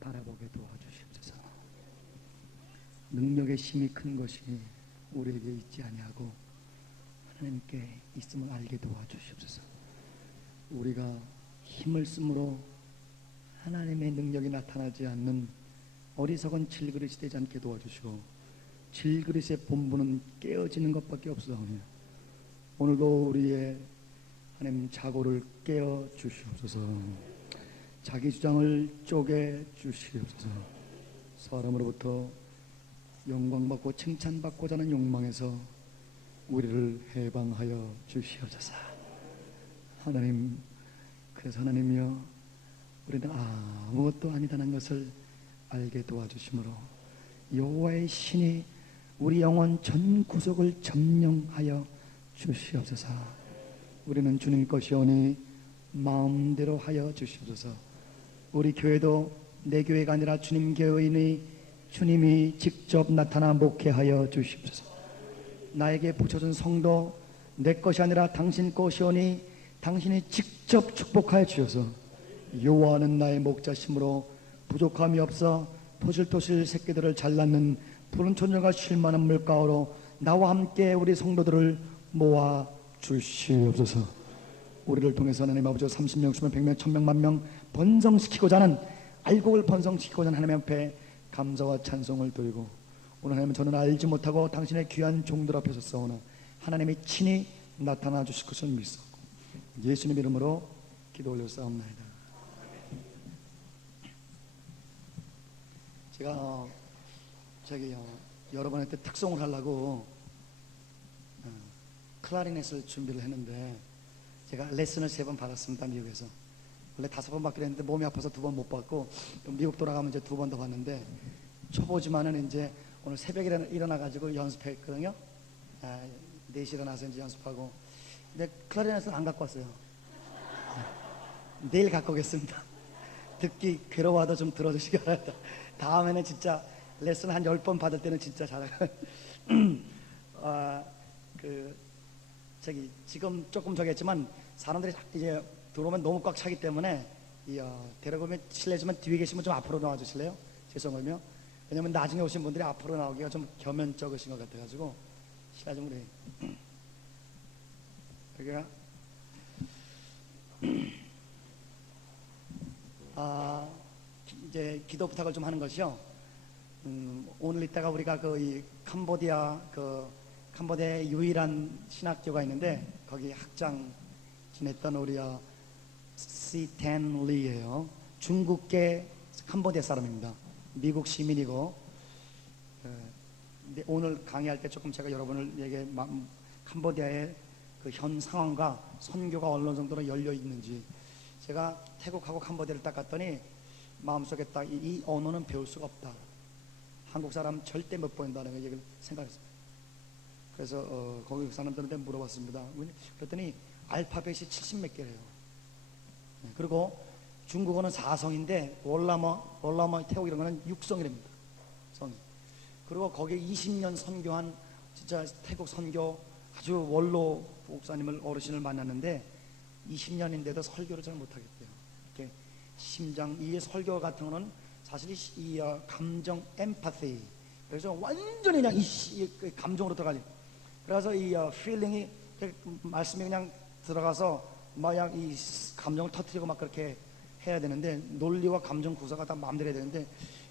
바라보게 도와주시옵소서. 능력의 힘이 큰 것이 우리에게 있지 아니하고 하나님께 있음을 알게 도와주시옵소서. 우리가 힘을 쓰므로 하나님의 능력이 나타나지 않는 어리석은 질그릇이 되지 않게 도와주시고, 질그릇의 본분은 깨어지는 것밖에 없사오니 오늘도 우리의 하나님 자고를 깨어 주시옵소서. 자기 주장을 쪼개 주시옵소서. 사람으로부터 영광받고 칭찬받고자 하는 욕망에서 우리를 해방하여 주시옵소서. 하나님, 그래서 하나님이여, 우리는 아무것도 아니다는 것을 알게 도와주심으로 여호와의 신이 우리 영혼 전 구속을 점령하여 주시옵소서. 우리는 주님 것이오니 마음대로 하여 주시옵소서. 우리 교회도 내 교회가 아니라 주님 교회이니 주님이 직접 나타나 목회하여 주시옵소서. 나에게 붙여준 성도 내 것이 아니라 당신 것이오니 당신이 직접 축복하여 주셔서 여호와는 나의 목자심으로 부족함이 없어 토실토실 새끼들을 잘랐는 푸른 초녀가 쉴 만한 물가로 나와 함께 우리 성도들을 모아 주시옵소서. 우리를 통해서 하나님 아버지 30명, 20명, 100명, 1000명, 10,000명 번성시키고자 하는, 알곡을 번성시키고자 하는 하나님 앞에 감사와 찬송을 드리고, 오늘 하나님, 저는 알지 못하고 당신의 귀한 종들 앞에 섰사오나 하나님이 친히 나타나 주실 것을 믿사옵고 예수님 이름으로 기도 올렸사옵나이다. 제가 여러분한테 특송을 하려고 클라리넷을 준비를 했는데, 제가 레슨을 3번 받았습니다. 미국에서. 원래 5번 받기로 했는데 몸이 아파서 2번 못 받고, 미국 돌아가면 이제 2번 더 받는데, 초보지만은 이제 오늘 새벽에 일어나가지고 연습했거든요. 4시 일어나서 이제 연습하고. 근데 클라리넷을 안 갖고 왔어요. 내일 갖고 오겠습니다. 듣기 괴로워도 좀 들어주시기 바랍니다. 다음에는 진짜 레슨 한 10번 받을 때는 진짜 잘하고. 지금 조금 저겠지만 사람들이 이제 들어오면 너무 꽉 차기 때문에 데리고 오면 실례지만 뒤에 계시면 좀 앞으로 나와 주실래요? 죄송하며. 왜냐면 나중에 오신 분들이 앞으로 나오기가 좀 겸연쩍으신 것 같아가지고. 실례 좀 그래. 여기가 이제 기도 부탁을 좀 하는 것이요. 오늘 이따가 우리가 이 캄보디아의 유일한 신학교가 있는데, 거기 학장 지냈던 우리 시텐 리예요. 중국계 캄보디아 사람입니다. 미국 시민이고, 근데 오늘 강의할 때 조금 제가 여러분을 캄보디아의 그 현 상황과 선교가 어느 정도로 열려 있는지, 제가 태국하고 캄보디아를 딱 갔더니 마음속에 딱 이 언어는 배울 수가 없다, 한국 사람 절대 못 보인다는 얘기를 생각했습니다. 그래서 거기 사람들한테 물어봤습니다. 그랬더니 알파벳이 70몇 개래요. 그리고 중국어는 4성인데 월라머 태국 이런 거는 6성이랍니다. 성이. 그리고 거기에 20년 선교한 진짜 태국 선교 아주 원로 목사님을, 어르신을 만났는데 20년인데도 설교를 잘 못하겠대요. 이렇게 이 설교 같은 거는 사실 이 감정 엠파티, 그래서 완전히 그냥 이 감정으로 들어가지. 그래서 이 필링이, 말씀이 그냥 들어가서 막 이 감정을 터뜨리고 막 그렇게 해야 되는데, 논리와 감정 구사가 다 마음대로 해야 되는데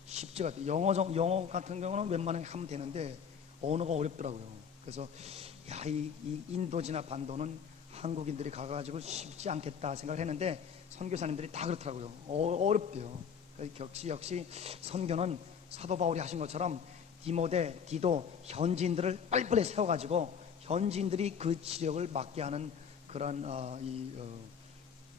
쉽지가 않아요. 영어 같은 경우는 웬만하면 하면 되는데 언어가 어렵더라고요. 그래서 이 인도지나 반도는 한국인들이 가가지고 쉽지 않겠다 생각을 했는데, 선교사님들이 다 그렇더라고요. 어렵대요. 역시 선교는 사도 바울이 하신 것처럼 디도 현지인들을 빨리빨리 세워가지고 현지인들이 그 지역을 맡게 하는 그런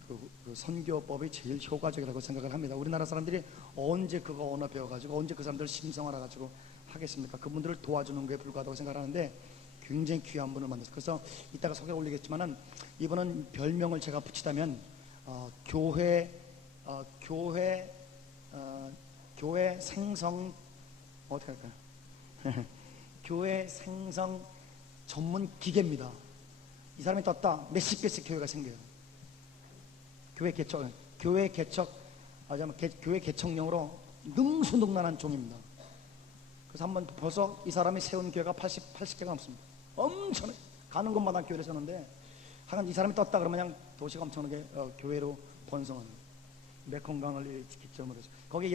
그 선교법이 제일 효과적이라고 생각을 합니다. 우리나라 사람들이 언제 그거 언어 배워가지고 언제 그 사람들을 심성하라 가지고 하겠습니까? 그분들을 도와주는 것에 불과하다고 생각하는데 굉장히 귀한 분을 만났어요. 그래서 이따가 소개 올리겠지만은, 이분은 별명을 제가 붙이자면 교회 생성, 어떻게 할까요? 교회 생성 전문 기계입니다. 이 사람이 떴다 몇십 개씩 교회가 생겨요. 교회 개척, 교회 개척용으로 능수능란한 종입니다. 그래서 한번 벌써 이 사람이 세운 교회가 80개가 넘습니다. 엄청나게 가는 곳마다 교회를 세우는데 하여간 이 사람이 떴다 그러면 그냥 도시가 엄청나게 교회로 번성하는 메콩강을 기점으로 해서 거기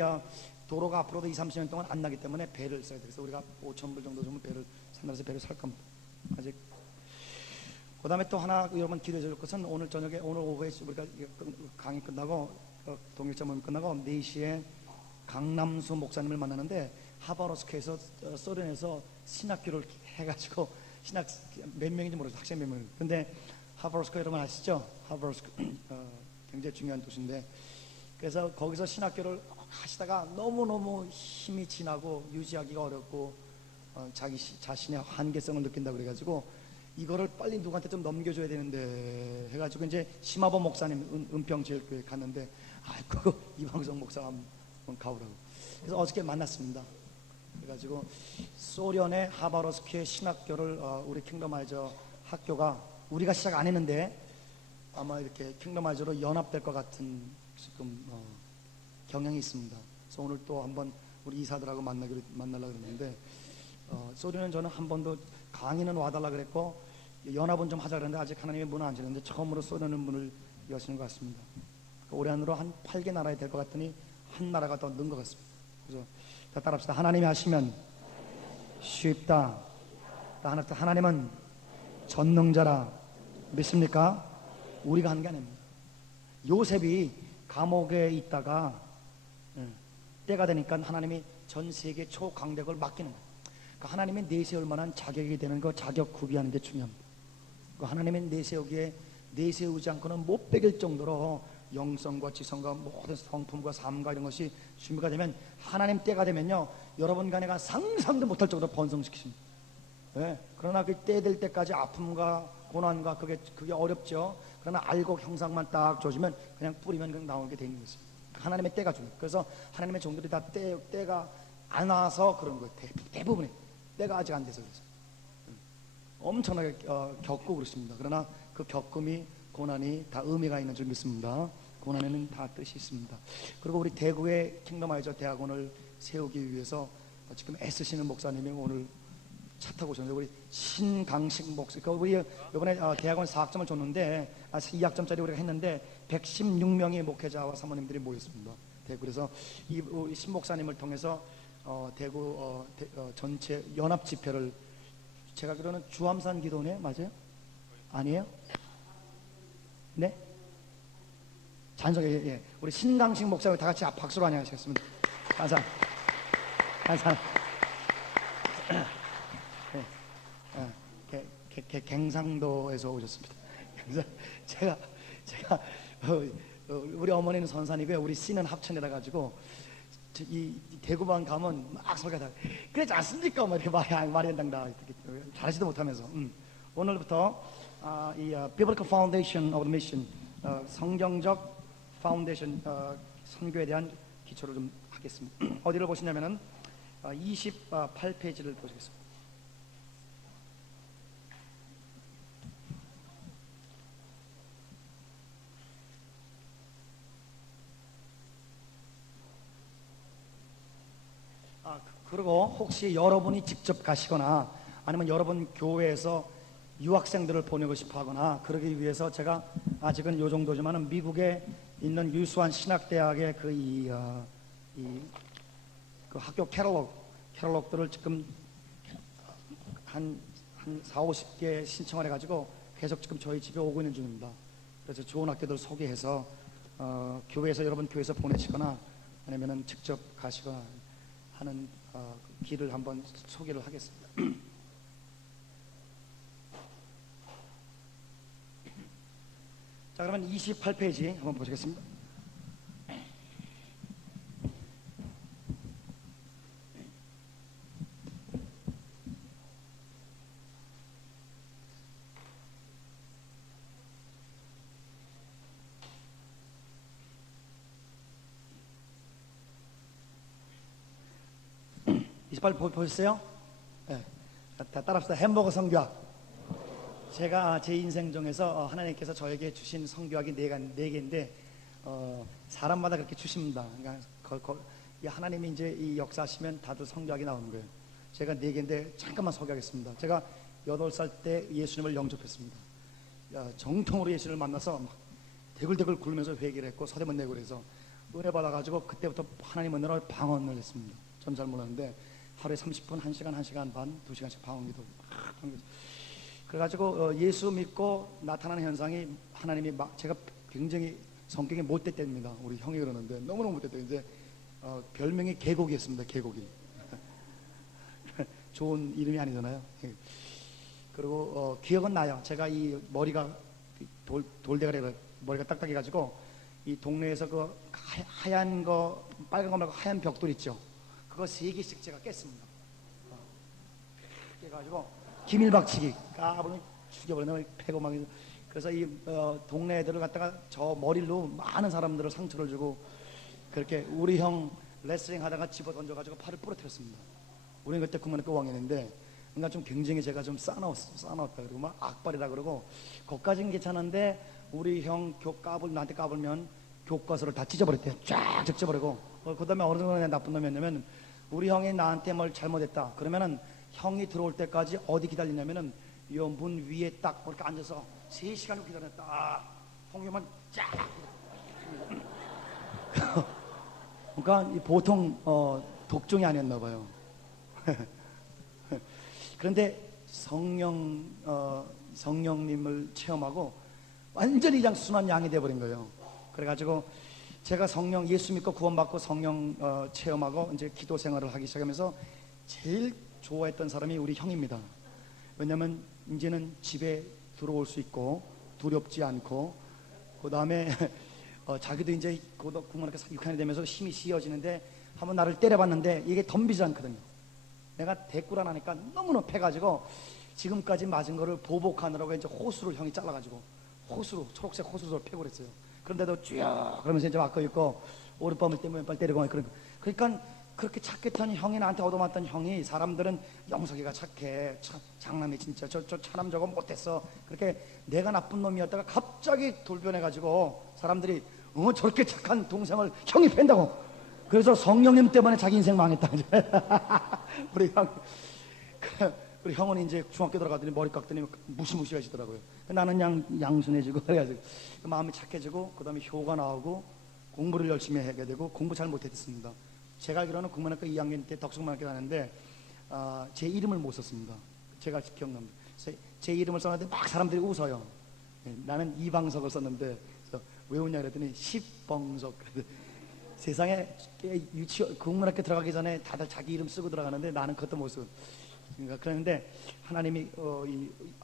도로가 앞으로도 20-30년 동안 안 나기 때문에 배를 써야 돼. 그래서 우리가 5,000불 정도 주면 배를 산다서 배를 살 겁니다. 아직. 그 다음에 또 하나 여러분 기도해 줄 것은 오늘 저녁에 오늘 오후에 우리가 강의 끝나고 동일자 모임 끝나고 4시에 강남수 목사님을 만나는데 하바로스크에서 소련에서 신학교를 해가지고 신학 몇 명인지 모르겠어요. 학생 몇 명. 근데 하바로스크 여러분 아시죠? 하바로스크 굉장히 중요한 도시인데 그래서 거기서 신학교를 하시다가 너무너무 힘이 지나고 유지하기가 어렵고 자기 자신의 한계성을 느낀다고 그래가지고 이거를 빨리 누구한테 좀 넘겨줘야 되는데 해가지고 이제 심화범 목사님 은평제일교회 갔는데 그거 이방성 목사 한번 가오라고. 그래서 어저께 만났습니다. 그래가지고 소련의 하바로스크의 신학교를 우리 킹덤아이저 학교가 우리가 시작 안 했는데 아마 이렇게 킹덤아이저로 연합될 것 같은 지금 경향이 있습니다. 그래서 오늘 또 한번 우리 이사들하고 만나려고 그랬는데 소련은 저는 한 번도 강의는 와달라 그랬고 연합은 좀 하자 그랬는데 아직 하나님의 문을 안 열었는데 처음으로 소련은 문을 여시는 것 같습니다. 올해 안으로 한 8개 나라에 될 것 같더니 한 나라가 더 는 것 같습니다. 그래서 다 따라합시다. 하나님이 하시면 쉽다. 하나님은 전능자라. 믿습니까? 우리가 하는 게 아닙니다. 요셉이 감옥에 있다가 때가 되니까 하나님이 전 세계 초강대국을 맡기는 거예요. 그러니까 하나님이 내세울 만한 자격이 되는 거 자격 구비하는 게 중요합니다. 하나님의 내세우기에 내세우지 않고는 못 베길 정도로 영성과 지성과 모든 성품과 삶과 이런 것이 준비가 되면 하나님 때가 되면요 여러분 간에가 상상도 못할 정도로 번성시키십니다. 네. 그러나 그 때 될 때까지 아픔과 고난과 그게 어렵죠. 그러나 알곡 형상만 딱 줘주면 그냥 뿌리면 그냥 나오게 되는 것이죠. 하나님의 때가 중요해요. 그래서 하나님의 종들이 다 때가 안 와서 그런 거예요. 대부분이 때가 아직 안 돼서 그래서 엄청나게 겪고 그렇습니다. 그러나 그 겪음이 고난이 다 의미가 있는 줄 믿습니다. 고난에는 다 뜻이 있습니다. 그리고 우리 대구의 킹덤아이저 대학원을 세우기 위해서 지금 애쓰시는 목사님이 오늘 차 타고 오셨는데 우리 신강식 목사, 우리 이번에 대학원 4학점을 줬는데 2학점짜리 우리가 했는데 116명의 목회자와 사모님들이 모였습니다. 대구. 그래서 이 신 목사님을 통해서 대구 전체 연합 집회를 제가 그러는 주암산 기도네 맞아요? 아니에요? 네? 잔소리. 예. 우리 신강식 목사님 다 같이 박수로 환영하시겠습니다. 감사합니다. 갱상도에서 오셨습니다. 그래서 제가 우리 어머니는 선산이고요. 우리 씨는 합천이라 가지고 이 대구만 가면 막 설교하다가 그러지 않습니까? 뭐 이렇게 말이 된다. 잘하지도 못하면서 오늘부터 이 Biblical Foundation of the Mission 성경적 파운데이션 선교에 대한 기초를 좀 하겠습니다. 어디를 보시냐면은 28페이지를 보시겠습니다. 그리고 혹시 여러분이 직접 가시거나 아니면 여러분 교회에서 유학생들을 보내고 싶어 하거나 그러기 위해서 제가 아직은 요 정도지만은 미국에 있는 유수한 신학대학의 그 학교 캐럴록들을 지금 한 40-50개 신청을 해가지고 계속 지금 저희 집에 오고 있는 중입니다. 그래서 좋은 학교들 소개해서 교회에서 여러분 교회에서 보내시거나 아니면은 직접 가시거나 하는 길을 한번 소개를 하겠습니다. 자, 그러면 28페이지 한번 보시겠습니다. 보셨어요? 네. 따라합시다. 햄버거 성교학. 제가 제 인생 중에서 하나님께서 저에게 주신 성교학이 네 개인데 사람마다 그렇게 주십니다. 그러니까 이 하나님이 이제 이 역사하시면 다들 성교하게 나오는 거예요. 제가 4개인데 잠깐만 소개하겠습니다. 제가 8살 때 예수님을 영접했습니다. 정통으로 예수님을 만나서 막 대굴대굴 굴면서 회개를 했고 서대문 내고 그래서 은혜 받아가지고 그때부터 하나님 은혜로 방언을 했습니다. 전 잘 몰랐는데 하루에 30분, 1시간, 1시간 반, 2시간씩 방언기도 그래가지고 예수 믿고 나타나는 현상이 하나님이 막 제가 굉장히 성격이 못됐답니다. 우리 형이 그러는데 너무너무 못됐대요. 이제 별명이 개고기였습니다. 개고기. 좋은 이름이 아니잖아요. 그리고 기억은 나요. 제가 이 머리가 돌대가리가 머리가 딱딱해가지고 이 동네에서 그 하얀 거 빨간 거 말고 하얀 벽돌 있죠. 그거 3개씩 제가 깼습니다. 깨가지고 기밀박치기 까불면 죽여버리는 패고 막. 그래서 이 동네 애들을 갖다가 저 머리로 많은 사람들을 상처를 주고 그렇게 우리 형 레슬링 하다가 집어 던져가지고 팔을 부러뜨렸습니다. 우리는 그때 국민학교 5학년인데 그러니까 좀 굉장히 제가 좀 싸나웠다 그러고 막 악발이라 그러고 거기까지는 괜찮은데 우리 형 나한테 까불면 교과서를 다 찢어버렸대요. 쫙 찢어버리고 그 다음에 어느 정도 나쁜 놈이었냐면 우리 형이 나한테 뭘 잘못했다 그러면은 형이 들어올 때까지 어디 기다리냐면은 이 문 위에 딱 이렇게 앉아서 3시간을 기다렸다. 홍유만 쫙. 그러니까 보통 독종이 아니었나 봐요. 그런데 성령님을 체험하고 완전히 그냥 순한 양이 되어버린 거예요. 그래가지고 제가 예수 믿고 구원받고 성령 체험하고 이제 기도 생활을 하기 시작하면서 제일 좋아했던 사람이 우리 형입니다. 왜냐면 이제는 집에 들어올 수 있고 두렵지 않고 그 다음에 자기도 이제 국문학교 6학년이 되면서 힘이 씌어지는데 한번 나를 때려봤는데 이게 덤비지 않거든요. 내가 대꾸를 하니까 너무너무 패가지고 지금까지 맞은 거를 보복하느라고 이제 호수를 형이 잘라가지고 초록색 호수로 패고 그랬어요. 그런데도 쭉 그러면서 이제 막고 있고 오른밤을 때문에 왼발 때리고 그러니까 그렇게 착했던 형이 나한테 얻어맞던 형이 사람들은 영석이가 착해 장남이 진짜 저 차남 저거 못했어 그렇게 내가 나쁜 놈이었다가 갑자기 돌변해가지고 사람들이 저렇게 착한 동생을 형이 팬다고 그래서 성령님 때문에 자기 인생 망했다. 우리 형은 이제 중학교 들어가더니 머리 깎더니 무시무시하시더라고요. 나는 양순해지고 그래가지고 마음이 착해지고 그 다음에 효가 나오고 공부를 열심히 하게 되고 공부 잘 못했습니다. 제가 알기로는 국문학교 2학년 때 덕수국문학교 다녔는데 제 이름을 못 썼습니다. 제가 기억납니다. 제 이름을 썼는데 막 사람들이 웃어요. 나는 이방석을 썼는데 왜 웃냐 그랬더니 십벙석. 세상에 국문학교 들어가기 전에 다들 자기 이름 쓰고 들어가는데 나는 그것도 못 쓰고 그런데 하나님이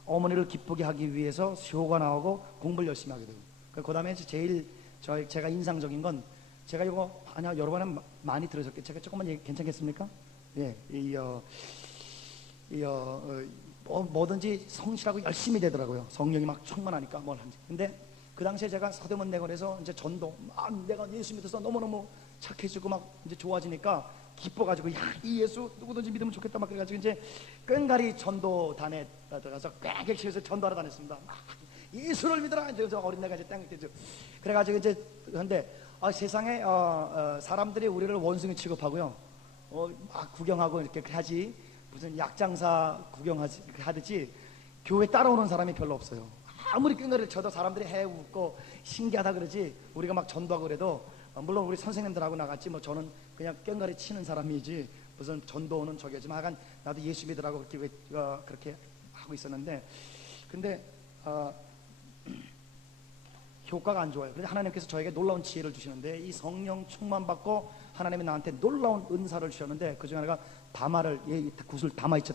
어머니를 기쁘게 하기 위해서 효가 나오고 공부를 열심히 하게 되고 그 다음에 제일 제가 인상적인 건 제가 이거 아니야 여러 번에 많이 들으셨겠죠. 제가 조금만 괜찮겠습니까? 예, 뭐든지 성실하고 열심히 되더라고요. 성령이 막 충만하니까 뭘 하는지. 근데 그 당시에 제가 서대문 내건에서 이제 전도 내가 예수 믿어서 너무너무 착해지고 막 이제 좋아지니까 기뻐가지고 이 예수 누구든지 믿으면 좋겠다 막 그래가지고 이제 꽹가리 전도단에 들어가서 꽥객실에서 전도하러 다녔습니다. 예수를 믿어라 이제 어린애가 이제 땡땡 그래가지고 이제 근데 세상에 사람들이 우리를 원숭이 취급하고요. 막 구경하고 이렇게 하지 무슨 약장사 구경하듯이 교회 따라오는 사람이 별로 없어요. 아무리 꽹가리를 쳐도 사람들이 웃고 신기하다 그러지 우리가 막 전도하고 그래도 물론 우리 선생님들하고 나갔지 뭐 저는 그냥 꽹가리 치는 사람이지 무슨 전도는 저기지만 하여간 나도 예수 믿으라고 그렇게 하고 있었는데 근데 효과가 안 좋아요. 그래서 하나님께서 저에게 놀라운 지혜를 주시는데 이 성령 충만 받고 하나님이 나한테 놀라운 은사를 주셨는데 그중에 하나가 구슬 담아 있죠.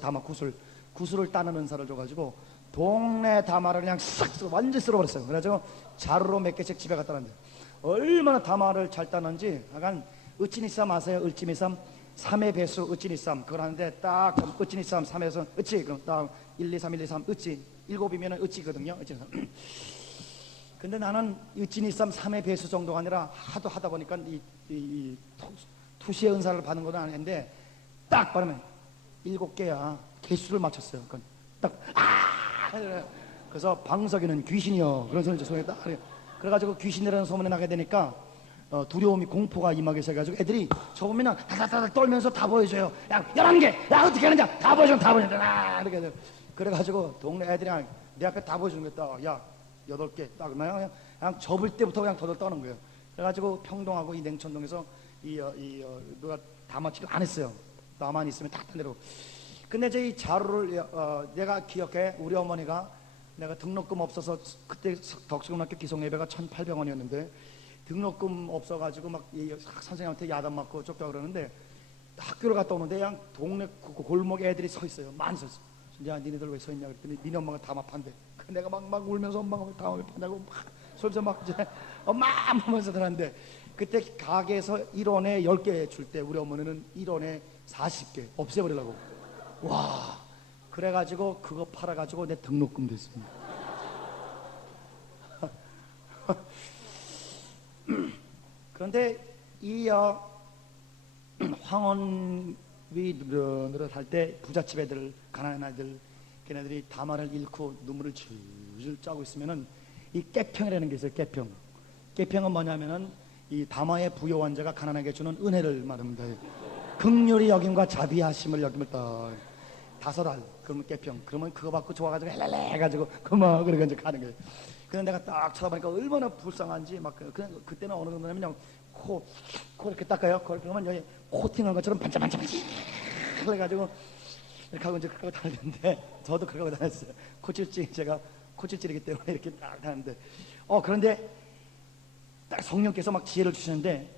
구슬을 따는 은사를 줘가지고 동네 다마를 그냥 싹 완전히 쓸어버렸어요. 그래가지고 자루로 몇 개씩 집에 갖다 놨는데 얼마나 다마를 잘 따는지 약간 으찌니쌈 아세요? 으찌니쌈 3의 배수 으찌니쌈 그걸 하는데 딱 으찌니쌈 3에서 으찌 그럼 딱 1, 2, 3, 1, 2, 3 으찌 7이면 으찌거든요. 으찌니쌈. 근데 나는 으찌니쌈 3의 배수 정도가 아니라 하다 보니까 이 투시의 은사를 받는 것도 아닌데 딱 바르면 7개야 개수를 맞췄어요. 딱 그래서 방석이는 귀신이요 그런 소리 딱 그래가지고 귀신이라는 소문이 나게 되니까 두려움이 공포가 임하게 해가지고 애들이 저 보면은 다다다다 떨면서 다 보여줘요. 야 11개, 야 어떻게 하는지 다 보여줘, 다 보여줘. 이렇게 해서 그래가지고 동네 애들이 그냥 내 앞에 다 보여주는 거야. 야 8개 딱 그냥 접을 때부터 그냥 더덜 떠는 거예요. 그래가지고 평동하고 이 냉천동에서 누가 다 맞지를 안 했어요. 나만 있으면 딱 내려고. 근데 이제 이 자루를 내가 기억해. 우리 어머니가 내가 등록금 없어서 그때 덕수고등학교 기성예배가 1,800원이었는데 등록금 없어가지고 막 선생님한테 야단 맞고 쫓겨 그러는데 학교를 갔다 오는데 그냥 동네 골목에 애들이 서 있어요. 많이 서 있어. 야 니네들 왜 서 있냐 그랬더니 니네 엄마가 담합한대. 내가 막 울면서 엄마가 왜 담합한다고 막 솔직히 막 이제 엄마 하면서 들었는데 그때 가게에서 1원에 10개 줄 때 우리 어머니는 1원에 40개 없애버리려고. 와 그래가지고 그거 팔아가지고 내 등록금 됐습니다. 그런데 이 황혼위 노릇할 때 부잣집 애들, 가난한 아이들, 걔네들이 다마를 잃고 눈물을 줄줄 짜고 있으면은 이 깨평이라는 게 있어요. 깨평. 깨평은 뭐냐면은 이 다마의 부요한 자가 가난하게 주는 은혜를 말합니다. 긍휼히 여김과 자비하심을 여김을 딱 5알 그러면 깨평. 그러면 그거 받고 좋아가지고 헬렐레 해가지고 그만 그러고 이제 가는 거예요. 근데 내가 딱 쳐다보니까 얼마나 불쌍한지 막 그냥 그때는 어느 정도냐면 코 이렇게 닦아요. 그러면 여기 코팅한 것처럼 반짝반짝반짝 그래가지고 이렇게 하고 이제 그렇게 다녔는데 저도 그렇게 하고 다녔어요. 코찔찔 제가 코찔찔이기 때문에 이렇게 딱 하는데 그런데 딱 성령께서 막 지혜를 주시는데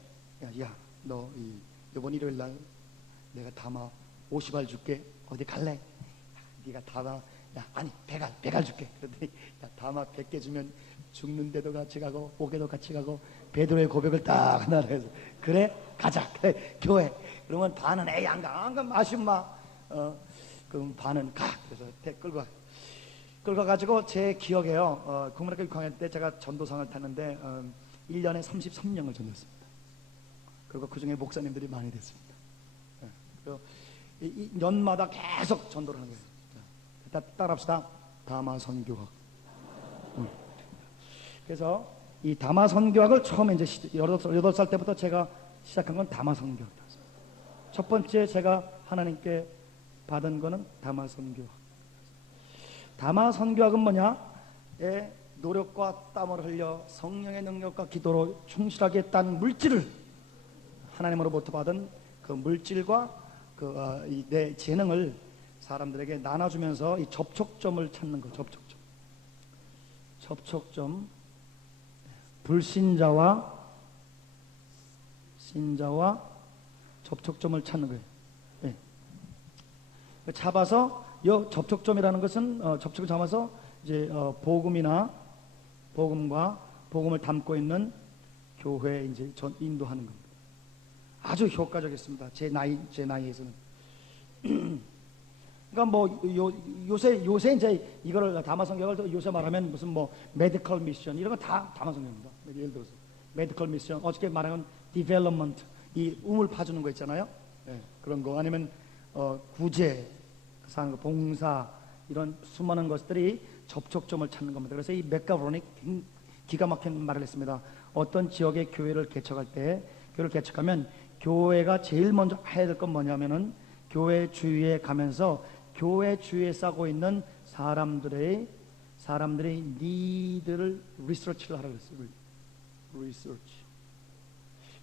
야 너 이번 일요일 날 내가 다마 50알 줄게. 어디 갈래? 야, 네가 다마 아니 100알 줄게. 그랬더니 야, 다마 100개 주면 죽는데도 같이 가고 오게도 같이 가고 베드로의 고백을 딱 하나 해서 그래 가자. 그래 교회. 그러면 반은 에이 안 가면 아쉬운 마. 그럼 반은 가. 그래서 끌고 가지고 제 기억에요. 국문학교 6학년 때 제가 전도상을 탔는데 1년에 33명을 전도했습니다. 그리고 그 중에 목사님들이 많이 됐습니다. 이 년마다 계속 전도를 하는 거예요. 따라합시다. 다마 선교학. 그래서 이 다마 선교학을 처음에 이제 8살 때부터 제가 시작한 건 다마 선교학이었어요. 첫 번째 제가 하나님께 받은 거는 다마 선교학. 다마 선교학은 뭐냐? 노력과 땀을 흘려 성령의 능력과 기도로 충실하게 딴 물질을 하나님으로부터 받은 그 물질과 내 재능을 사람들에게 나눠주면서 이 접촉점을 찾는 거. 접촉점. 불신자와 신자와 접촉점을 찾는 거예요. 네. 잡아서 이 접촉점이라는 것은 접촉을 잡아서 이제 복음과 복음을 담고 있는 교회에 이제 인도하는 겁니다. 아주 효과적이었습니다. 제 나이에서는. 그러니까 뭐 요새 이제 이거를 다마 성경을 요새 말하면 무슨 뭐 메디컬 미션 이런 거 다 다마 성경입니다. 예를 들어서 메디컬 미션 어저께 말하는 디벨롭먼트 이 우물 파주는 거 있잖아요. 네, 그런 거 아니면 구제 사는 거 봉사 이런 수많은 것들이 접촉점을 찾는 겁니다. 그래서 이 맥가브론이 기가 막힌 말을 했습니다. 어떤 지역의 교회를 개척할 때 교회를 개척하면 교회가 제일 먼저 해야 될 건 뭐냐면은 교회 주위에 가면서 교회 주위에 싸고 있는 사람들의 니드를 리서치를 하라고 했어요. 리서치.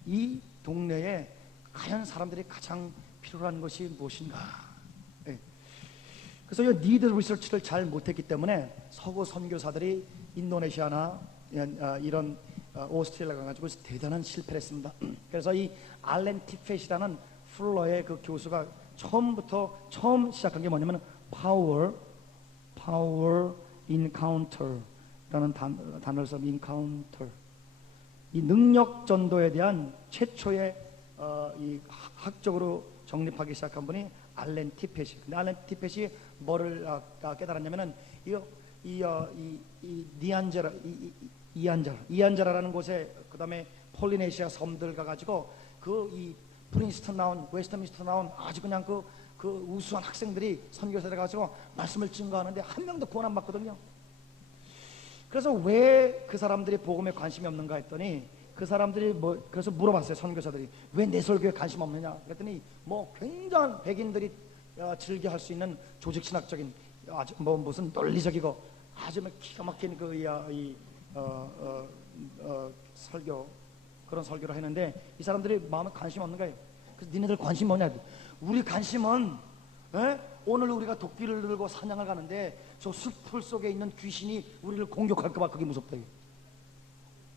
이 동네에 과연 사람들이 가장 필요한 것이 무엇인가? 네. 그래서 이 니드 리서치를 잘 못했기 때문에 서구 선교사들이 인도네시아나 이런 오스트레일리아 가가지고 대단한 실패를 했습니다. 그래서 이 알렌 티펫이라는 플러의 그 교수가 처음 시작한 게 뭐냐면 power encounter라는 단어를 써서 encounter 이 능력 전도에 대한 최초의 이 학적으로 정립하기 시작한 분이 알렌 티펫이. 근데 알렌 티펫이 뭐를 깨달았냐면은 이안자라는 곳에 그다음에 폴리네시아 섬들 가가지고 이 프린스턴 나온 웨스트민스터 나온 아주 그냥 그 우수한 학생들이 선교사들 가지고 말씀을 증거하는데 한 명도 구원 안 받거든요. 그래서 왜 그 사람들이 복음에 관심이 없는가 했더니 그 사람들이 그래서 물어봤어요. 선교사들이 왜 내 설교에 관심 없느냐 그랬더니 굉장한 백인들이 즐겨 할 수 있는 조직 신학적인 아주 무슨 논리적이고 아주 기가 막힌 설교, 그런 설교를 했는데 이 사람들이 마음에 관심 없는 거예요. 그래서 니네들 관심 뭐냐? 우리 관심은 오늘 우리가 도끼를 들고 사냥을 가는데 저 숲풀 속에 있는 귀신이 우리를 공격할까봐 그게 무섭다.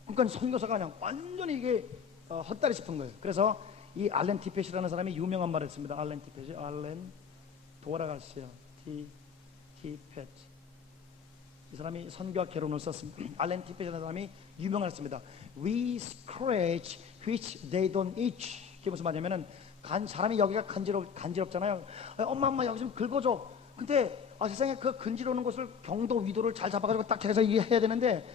그러니까 선교사가 그냥 완전히 이게 헛다리 싶은 거예요. 그래서 이 알렌 티펫이라는 사람이 유명한 말을 했습니다. 알렌 티펫이 돌아가세요. 티펫. 이 사람이 선교와 개론을 썼습니다. 알렌 티펫이라는 사람이 유명했습니다. We scratch which they don't itch. 그게 무슨 말이냐면은 사람이 여기가 간지럽잖아요. 엄마 여기 좀 긁어줘. 근데 세상에 그 간지러운 곳을 경도 위도를 잘 잡아가지고 딱 해서 이게 해야 되는데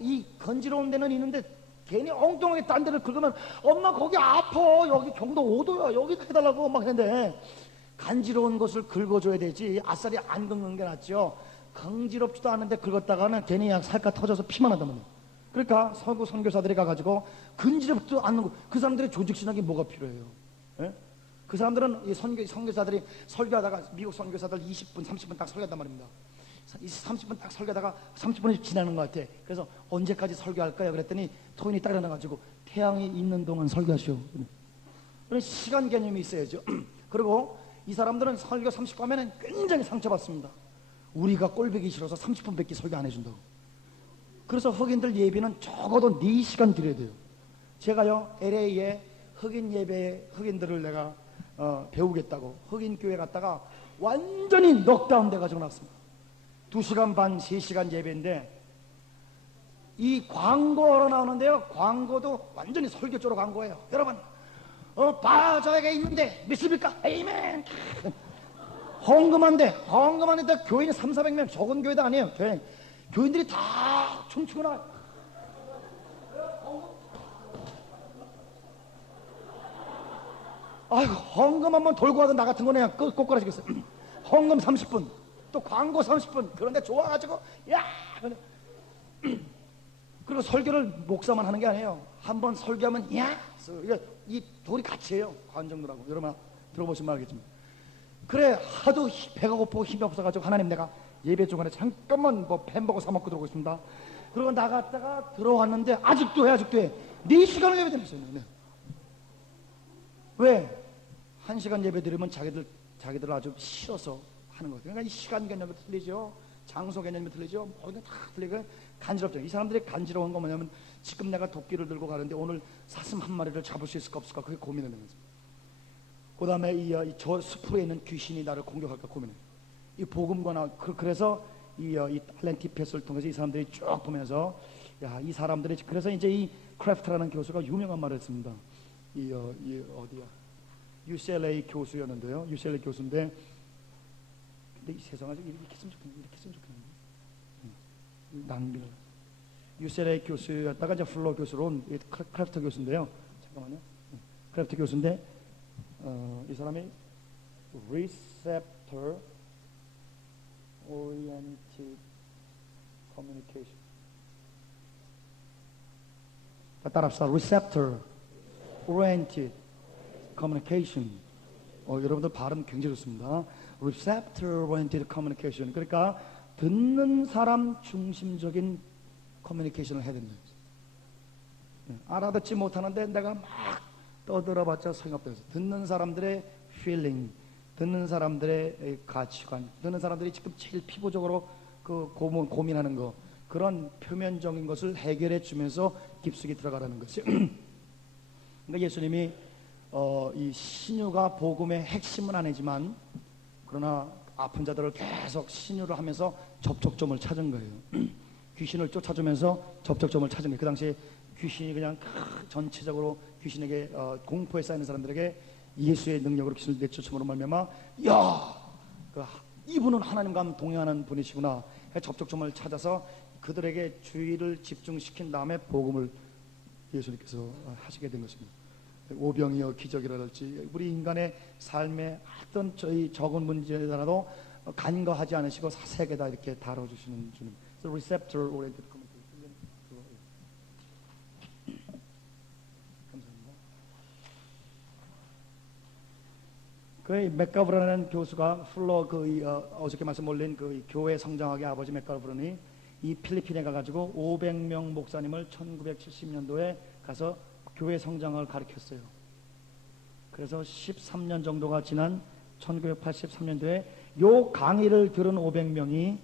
이 간지러운 데는 있는데 괜히 엉뚱하게 딴 데를 긁으면 엄마 거기 아파. 여기 경도 5도야. 여기 해달라고 막 했는데 간지러운 곳을 긁어줘야 되지. 아싸리 안 긁는 게 낫죠. 간지럽지도 않은데 긁었다가는 괜히 그냥 살까 터져서 피만 한단 말이에요. 그러니까 선교사들이 가가지고 간지럽지도 않는 그 사람들의 조직신학이 뭐가 필요해요? 그 사람들은 이 선교사들이 설교하다가 미국 선교사들 20분 30분 딱 설교한단 말입니다. 30분 딱 설교하다가 30분이 지나는 것 같아. 그래서 언제까지 설교할까요? 그랬더니 토인이 딱 일어나가지고 태양이 있는 동안 설교하시오. 그런 시간 개념이 있어야죠. 그리고 이 사람들은 설교 30분 하면 굉장히 상처받습니다. 우리가 꼴보기 싫어서 30분밖에 설교 안 해준다고. 그래서 흑인들 예배는 적어도 4시간 드려야 돼요. 제가요 LA에 흑인 예배 흑인들을 내가 배우겠다고 흑인 교회 갔다가 완전히 넉다운 돼가지고 나왔습니다. 2시간 반 3시간 예배인데 이 광고로 나오는데요. 광고도 완전히 설교 쪽으로 광고예요. 여러분 저에게 있는데 믿습니까? 에이멘. 헌금한데 교인이 300~400명. 적은 교회도 아니에요. 교인들이 다 춤추고 나와요. 아이고 헌금 한번 돌고 가던 나 같은 거는 그냥 꼬꾸라지겠어요. 헌금 30분 또 광고 30분. 그런데 좋아가지고 그리고 설교를 목사만 하는 게 아니에요. 한번 설교하면 이 돌이 같이 해요. 관정들하고. 여러분 들어보시면 알겠지만 그래 하도 배가 고프고 힘이 없어가지고 하나님 내가 예배 중간에 잠깐만 햄버거 사 먹고 들어오고 있습니다. 그리고 나갔다가 들어왔는데 아직도 해 4시간을 예배 드렸어요. 네. 왜? 1시간 예배 드리면 자기들 아주 싫어서 하는 거예요. 그러니까 이 시간 개념이 틀리죠. 장소 개념이 틀리죠. 모든 다 틀리고 간지럽죠. 이 사람들이 간지러운 건 뭐냐면 지금 내가 도끼를 들고 가는데 오늘 사슴 한 마리를 잡을 수 있을까 없을까 그게 고민하는 거죠. 그 다음에 저 숲으로 있는 귀신이 나를 공격할까 고민해요. 이 복음과나 그래서 이 알렌 티펫을 통해서 이 사람들이 쭉 보면서 이 사람들이 그래서 이제 이 크래프트라는 교수가 유명한 말을 했습니다. 어디야? UCLA 교수였는데요. UCLA 교수인데 근데 이 세상 아직 이렇게 했으면 좋겠는데 낭비를. UCLA 교수였다가 이제 플로 교수로 온 크래프트 교수인데요. 잠깐만요. 크래프트 교수인데 이 사람이 Receptor Oriented Communication. 따라합시다. Receptor Oriented Communication. 여러분들 발음 굉장히 좋습니다. Receptor Oriented Communication. 그러니까 듣는 사람 중심적인 커뮤니케이션을 해야 된다. 알아듣지 못하는데 내가 막 떠들어봤자 소용없다. 듣는 사람들의 feeling, 듣는 사람들의 가치관, 듣는 사람들이 지금 제일 피부적으로 고민하는 거, 그런 표면적인 것을 해결해 주면서 깊숙이 들어가라는 것이. 그러니까 예수님이 이 신유가 복음의 핵심은 아니지만 그러나 아픈 자들을 계속 신유를 하면서 접촉점을 찾은 거예요. 귀신을 쫓아주면서 접촉점을 찾은 거예요. 그 당시에 귀신이 그냥 전체적으로 귀신에게 공포에 쌓이는 사람들에게 예수의 능력으로 귀신을 내쫓음으로 말미암아 이분은 하나님과 동행하는 분이시구나 접촉점을 찾아서 그들에게 주의를 집중시킨 다음에 복음을 예수님께서 하시게 된 것입니다. 오병이어 기적이라든지 우리 인간의 삶의 어떤 저희 적은 문제라도 간과하지 않으시고 자세하게 다 이렇게 다뤄주시는 주님. Receptor oriented communication. 그 맥가브라는 교수가 플러 어저께 말씀 올린 그 교회 성장학의 아버지 맥가브런이 이 필리핀에 가가지고 500명 목사님을 1970년도에 가서 교회 성장을 가르쳤어요. 그래서 13년 정도가 지난 1983년도에 요 강의를 들은 500명이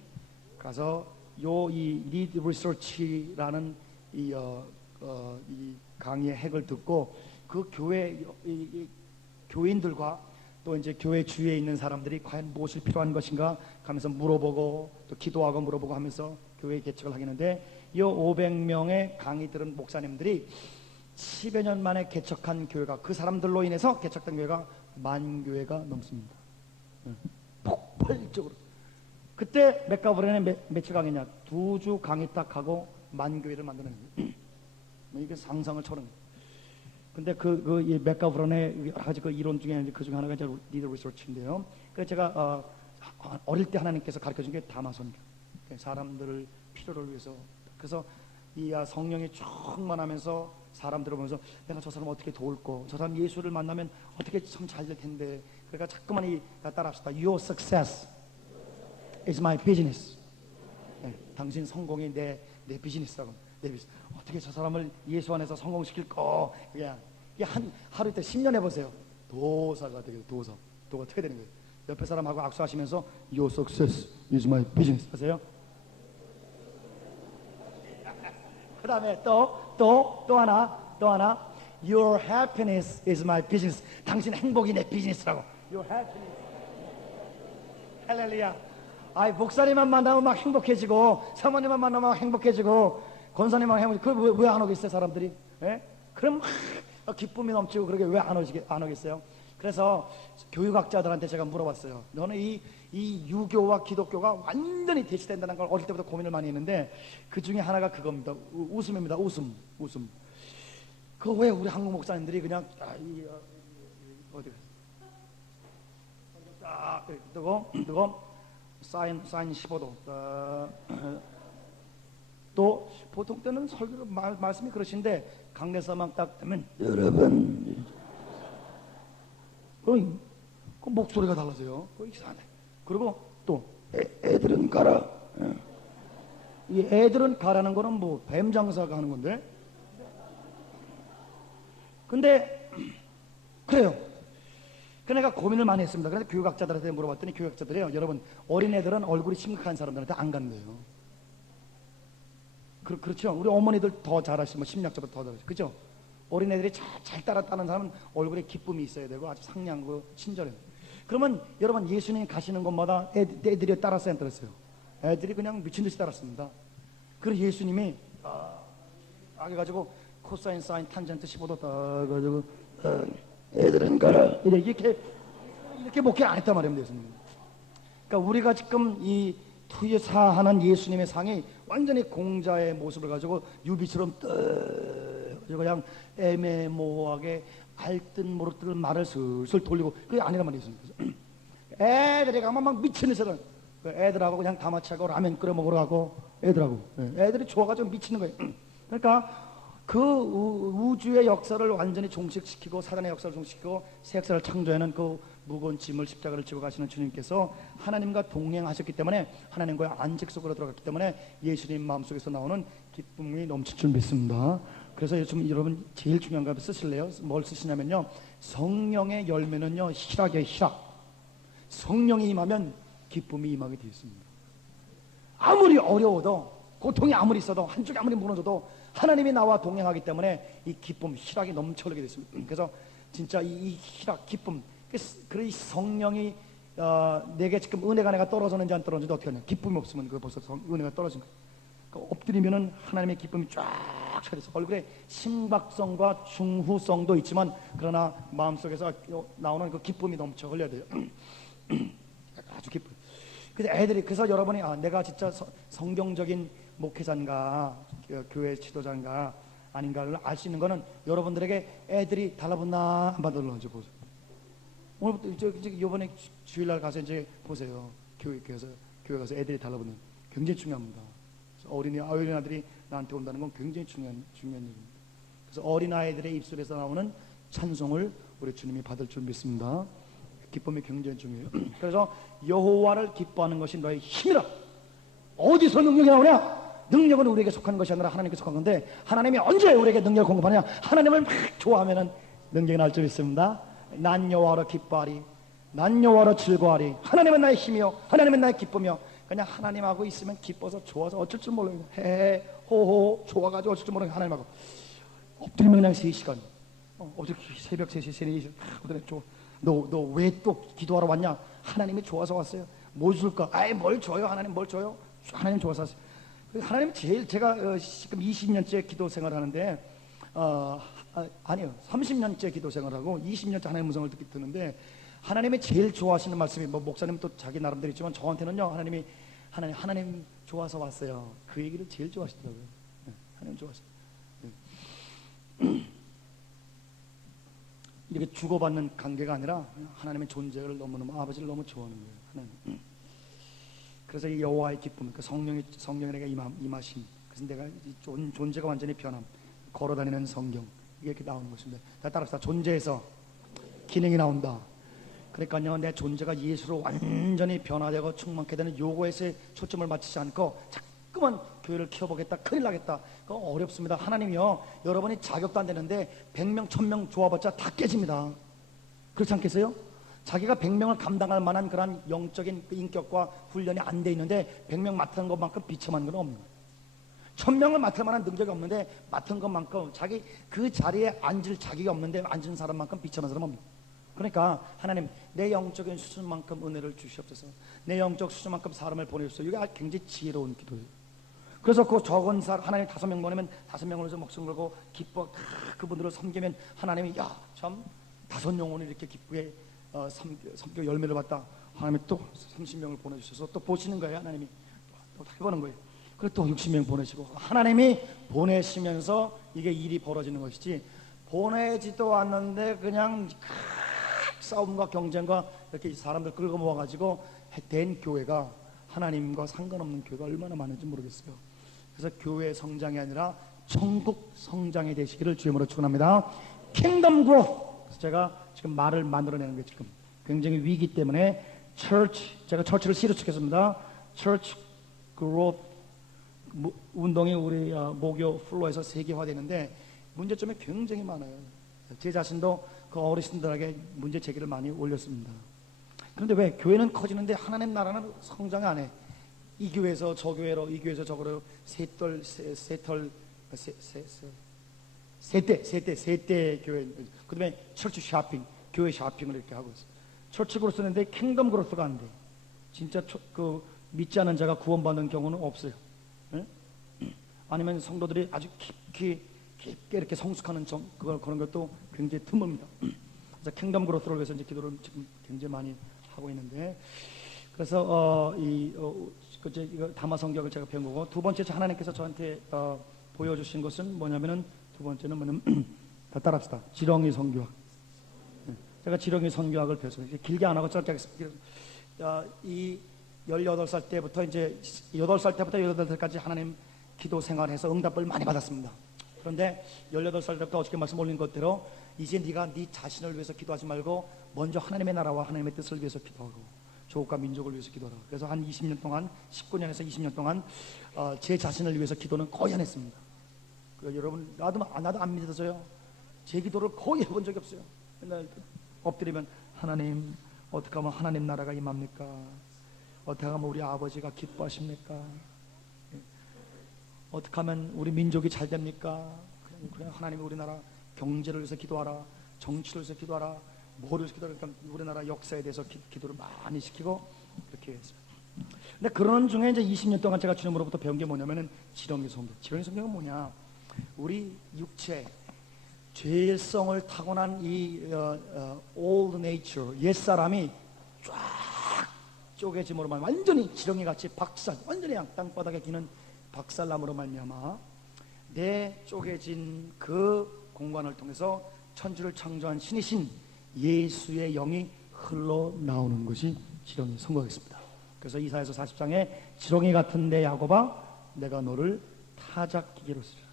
가서 이 리드 리서치라는 이 강의의 핵을 듣고 그 교회 교인들과 또 이제 교회 주위에 있는 사람들이 과연 무엇이 필요한 것인가 하면서 물어보고 또 기도하고 물어보고 하면서 교회 개척을 하겠는데 이 500명의 강의 들은 목사님들이 10여 년 만에 개척한 교회가 그 사람들로 인해서 개척된 교회가 10,000교회가 넘습니다. 폭발적으로. 그때 맥가브렌의 며칠 강의냐? 2주 강의 딱 하고 10,000교회를 만드는 거예요. 이게 상상을 초월한 거예요. 근데 이 맥가브런의 여러 가지 그 이론 중에 그 중에 하나가 이제 리더 리서치인데요. 그래서 제가 어릴 때 하나님께서 가르쳐 준 게 다마손교. 사람들을 필요를 위해서. 그래서 이 성령이 충만하면서 사람들을 보면서 내가 저 사람 어떻게 도울까? 저 사람 예수를 만나면 어떻게 참 잘 될 텐데. 그러니까 자꾸만 따라합시다. Your success is my business. 네, 당신 성공이 내 비즈니스라고. 내 비즈니스. 어떻게 저 사람을 예수 안에서 성공시킬까? 그냥 하루 때 10년 해보세요. 도사가 되게 도가 어떻게 되는 거예요? 옆에 사람하고 악수하시면서 Your success is my business 하세요. 그 다음에 또 하나 Your happiness is my business. 당신 행복이 내 비즈니스라고. Your happiness. 할렐루야. 목사님만 만나면 막 행복해지고 사모님만 만나면 막 행복해지고 권사님만 행복해지고 그걸 왜 안 오겠어요 사람들이? 예? 그럼 막 기쁨이 넘치고 그러게 왜 안 오겠어요? 그래서 교육학자들한테 제가 물어봤어요. 너는 이 유교와 기독교가 완전히 대치된다는 걸 어릴 때부터 고민을 많이 했는데 그 중에 하나가 그겁니다. 웃음입니다. 웃음. 그 왜 우리 한국 목사님들이 그냥 어디 뜨고 사인 15도 또 보통 때는 설교 말씀이 그러신데 강대사만 딱 되면 여러분 그 목소리가 달라져요. 이상하네. 그리고 또 애들은 가라. 이 애들은 가라는 거는 뭐 뱀장사가 하는 건데. 근데 그래요. 그러니까 고민을 많이 했습니다. 그래서 교육학자들한테 물어봤더니 교육학자들이요, 여러분 어린애들은 얼굴이 심각한 사람들한테 안 간대요. 그렇죠. 우리 어머니들 더 잘하시면 심리학자보다 더 잘하시죠. 그죠? 어린애들이 잘 따라따는 사람은 얼굴에 기쁨이 있어야 되고 아주 상냥하고 친절해요. 그러면 여러분 예수님 가시는 곳마다 애들이 따랐어요, 안 따랐어요? 애들이 그냥 미친듯이 따랐습니다. 그래서 예수님이 해가지고 코사인 사인 탄젠트 15도 딱 가지고 애들은 가라 이렇게 목회 안 했단 말입니다. 예수님. 그러니까 우리가 지금 이 투사하는 예수님의 상이 완전히 공자의 모습을 가지고 유비처럼 그냥 애매모호하게 알듯 모르듯 말을 슬슬 돌리고 그게 아니란 말이에요. 애들이 가면 막 미치는 세상. 애들하고 그냥 다마치하고 라면 끓여 먹으러 가고 애들이 좋아가지고 미치는 거예요. 그러니까 그 우주의 역사를 완전히 종식시키고 사단의 역사를 종식시키고 새 역사를 창조하는 그 무거운 짐을 십자가를 지고 가시는 주님께서 하나님과 동행하셨기 때문에 하나님과의 안식 속으로 들어갔기 때문에 예수님 마음속에서 나오는 기쁨이 넘칠 줄 믿습니다. 그래서 요즘 여러분 제일 중요한 거 쓰실래요? 뭘 쓰시냐면요, 성령의 열매는요 희락이에요. 희락. 성령이 임하면 기쁨이 임하게 되어 있습니다. 아무리 어려워도 고통이 아무리 있어도 한쪽이 아무리 무너져도 하나님이 나와 동행하기 때문에 이 기쁨, 희락이 넘쳐 흐르게 됐습니다. 그래서 진짜 이 희락, 기쁨, 그 성령이 내게 지금 은혜가 내가 떨어졌는지 안 떨어졌는지 어떻게 하냐? 기쁨이 없으면 그 벌써 은혜가 떨어진 거예요. 그러니까 엎드리면은 하나님의 기쁨이 쫙 차려서 얼굴에 심박성과 중후성도 있지만 그러나 마음속에서 나오는 그 기쁨이 넘쳐 흘려야 돼요. 아주 기쁨. 그래서 여러분이 내가 진짜 성경적인 목회자인가 교회 지도자인가 아닌가를 알 수 있는 거는 여러분들에게 애들이 달라붙나 안 받을런지 보세요. 오늘부터 이번에 주일날 가서 이제 보세요. 교회 가서 애들이 달라붙는 굉장히 중요합니다. 어린아들이 나한테 온다는 건 굉장히 중요한 일입니다. 그래서 어린아이들의 입술에서 나오는 찬송을 우리 주님이 받을 줄 믿습니다. 기쁨이 굉장히 중요해요. 그래서 여호와를 기뻐하는 것이 너의 힘이라. 어디서 능력이 나오냐? 능력은 우리에게 속한 것이 아니라 하나님께 속한 건데, 하나님이 언제 우리에게 능력을 공급하냐? 하나님을 막 좋아하면 능력이 날 줄 있습니다. 난 여호와로 기뻐하리, 난 여호와로 즐거워하리. 하나님은 나의 힘이요, 하나님은 나의 기쁨이요. 그냥 하나님하고 있으면 기뻐서 좋아서 어쩔 줄 모르겠어요. 헤헤 호호 좋아가지고 어쩔 줄 모르겠어요. 하나님하고 엎드리면 그냥 3시간 엎드려 새벽 3시 4시 엎드려. 너 왜 또 기도하러 왔냐? 하나님이 좋아서 왔어요. 뭐 줄까? 아이 뭘 줘요? 하나님 뭘 줘요? 하나님 좋아서 왔어요. 하나님 제일 제가 지금 20년째 기도 생활하는데 아니요 30년째 기도 생활하고 20년째 하나님 음성을 듣는데, 하나님이 제일 좋아하시는 말씀이, 뭐 목사님 또 자기 나름대로 있지만 저한테는요, 하나님 좋아서 왔어요. 그 얘기를 제일 좋아하시더라고요. 네, 하나님 좋아하시죠. 네. 이렇게 주고받는 관계가 아니라 하나님의 존재를 너무너무, 아버지를 너무 좋아하는 거예요. 하나님. 그래서 이 여호와의 기쁨, 그 성령이 내가 임하심, 그래서 내가 이 존재가 완전히 변함, 걸어다니는 성경, 이게 이렇게 나오는 것입니다. 다 따라서 존재에서 기능이 나온다. 그러니까요, 내 존재가 예수로 완전히 변화되고 충만케 되는 요거에서 초점을 맞추지 않고 자꾸만 교회를 키워보겠다, 큰일 나겠다, 그거 어렵습니다. 하나님이요, 여러분이 자격도 안 되는데 100명 1000명 좋아봤자 다 깨집니다. 그렇지 않겠어요? 자기가 100명을 감당할 만한 그런 영적인 인격과 훈련이 안 돼 있는데 100명 맡은 것만큼 비참한 건 없는 거예요. 1000명을 맡을 만한 능력이 없는데 맡은 것만큼, 자기 그 자리에 앉을 자기가 없는데 앉은 사람만큼 비참한 사람 없는 거예요. 그러니까 하나님, 내 영적인 수준만큼 은혜를 주시옵소서, 내 영적 수준만큼 사람을 보내주소서. 이게 굉장히 지혜로운 기도예요. 그래서 그 적은 사람 하나님 5명 보내면 5명을 해서 목숨 걸고 기뻐 그분들을 섬기면 하나님이 야 참 5영혼을 이렇게 기쁘게 섬겨 열매를 받다. 하나님이 또 30명을 보내주셔서 또 보시는 거예요. 하나님이 또 해보는 거예요. 그리고 또 60명 보내시고, 하나님이 보내시면서 이게 일이 벌어지는 것이지, 보내지도 않는데 그냥 싸움과 경쟁과 이렇게 사람들 끌고 모아가지고 된 교회가, 하나님과 상관없는 교회가 얼마나 많은지 모르겠어요. 그래서 교회 성장이 아니라 천국 성장이 되시기를 주님으로 축원합니다. 킹덤 그로스. 제가 지금 말을 만들어내는 게 지금 굉장히 위기 때문에 제가 처치를 C로 찍겠습니다. Church Growth 운동이 우리 목요 플로에서 세계화되는데 문제점이 굉장히 많아요. 제 자신도 그 어르신들에게 문제 제기를 많이 올렸습니다. 그런데 왜 교회는 커지는데 하나님 나라는 성장 안 해? 이 교회에서 저 교회로, 이 교회에서 저거로 세대 교회, 그 다음에 철치 샤핑, 교회 샤핑을 이렇게 하고 있어요. 철치 그로스 했는데 킹덤 그로스가 안 돼. 진짜 그 믿지 않은 자가 구원받는 경우는 없어요. 네? 아니면 성도들이 아주 깊게 이렇게 성숙하는 그런 것도 굉장히 드뭅니다. 그래서 킹덤 그로스를 위해서 이제 기도를 지금 굉장히 많이 하고 있는데, 그래서 이거 담화 성경을 제가 배운 거고, 두 번째 하나님께서 저한테 보여주신 것은 뭐냐면은, 두 번째는 뭐냐면 다 따라합시다. 지렁이 선교학. 제가 지렁이 선교학을 배웠어요. 길게 안 하고 짧게 하겠습니다. 이 18살 때부터 이제 8살 때부터 18살까지 하나님 기도 생활해서 응답을 많이 받았습니다. 그런데 18살 때부터 어저께 말씀 올린 것대로 이제 네가 네 자신을 위해서 기도하지 말고 먼저 하나님의 나라와 하나님의 뜻을 위해서 기도하고 조국과 민족을 위해서 기도하라. 그래서 한 20년 동안, 19년에서 20년 동안 제 자신을 위해서 기도는 거의 안 했습니다. 여러분, 나도 안 믿어서요. 제 기도를 거의 해본 적이 없어요. 맨날 엎드리면 하나님, 어떻게 하면 하나님 나라가 임합니까? 어떻게 하면 우리 아버지가 기뻐하십니까? 어떻게 하면 우리 민족이 잘 됩니까? 그냥 하나님 우리나라 경제를 위해서 기도하라, 정치를 위해서 기도하라, 뭐를 위해서 기도하라. 그러니까 우리나라 역사에 대해서 기도를 많이 시키고 그렇게 했어요. 근데 그런 중에 이제 20년 동안 제가 주님으로부터 배운 게 뭐냐면은 지렁이 성경. 지렁이 성경은 뭐냐? 우리 육체, 죄성을 타고난 이 old nature, 옛사람이 쫙 쪼개짐으로 말미암아 완전히 지렁이같이 박살, 완전히 땅바닥에 기는 박살남으로 말미암아 내 쪼개진 그 공간을 통해서 천지를 창조한 신이신 예수의 영이 흘러나오는 것이 지렁이 성경이었습니다. 그래서 이사야서 40장에 지렁이 같은 내 야곱아, 내가 너를 타작기계로 쓰리라.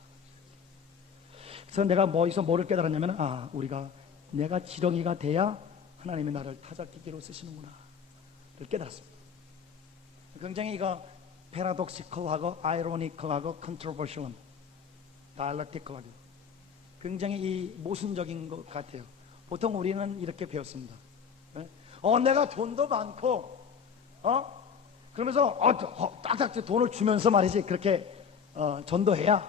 그래서 내가 뭐에서 뭐를 깨달았냐면, 우리가 내가 지렁이가 돼야 하나님이 나를 타작기기로 쓰시는구나 를 깨달았습니다. 굉장히 이거 패러독시컬하고 아이러니컬하고 컨트로버셜한 다이얼렉티컬하고 굉장히 이 모순적인 것 같아요. 보통 우리는 이렇게 배웠습니다. 내가 돈도 많고 그러면서 딱딱 돈을 주면서 말이지 그렇게 전도해야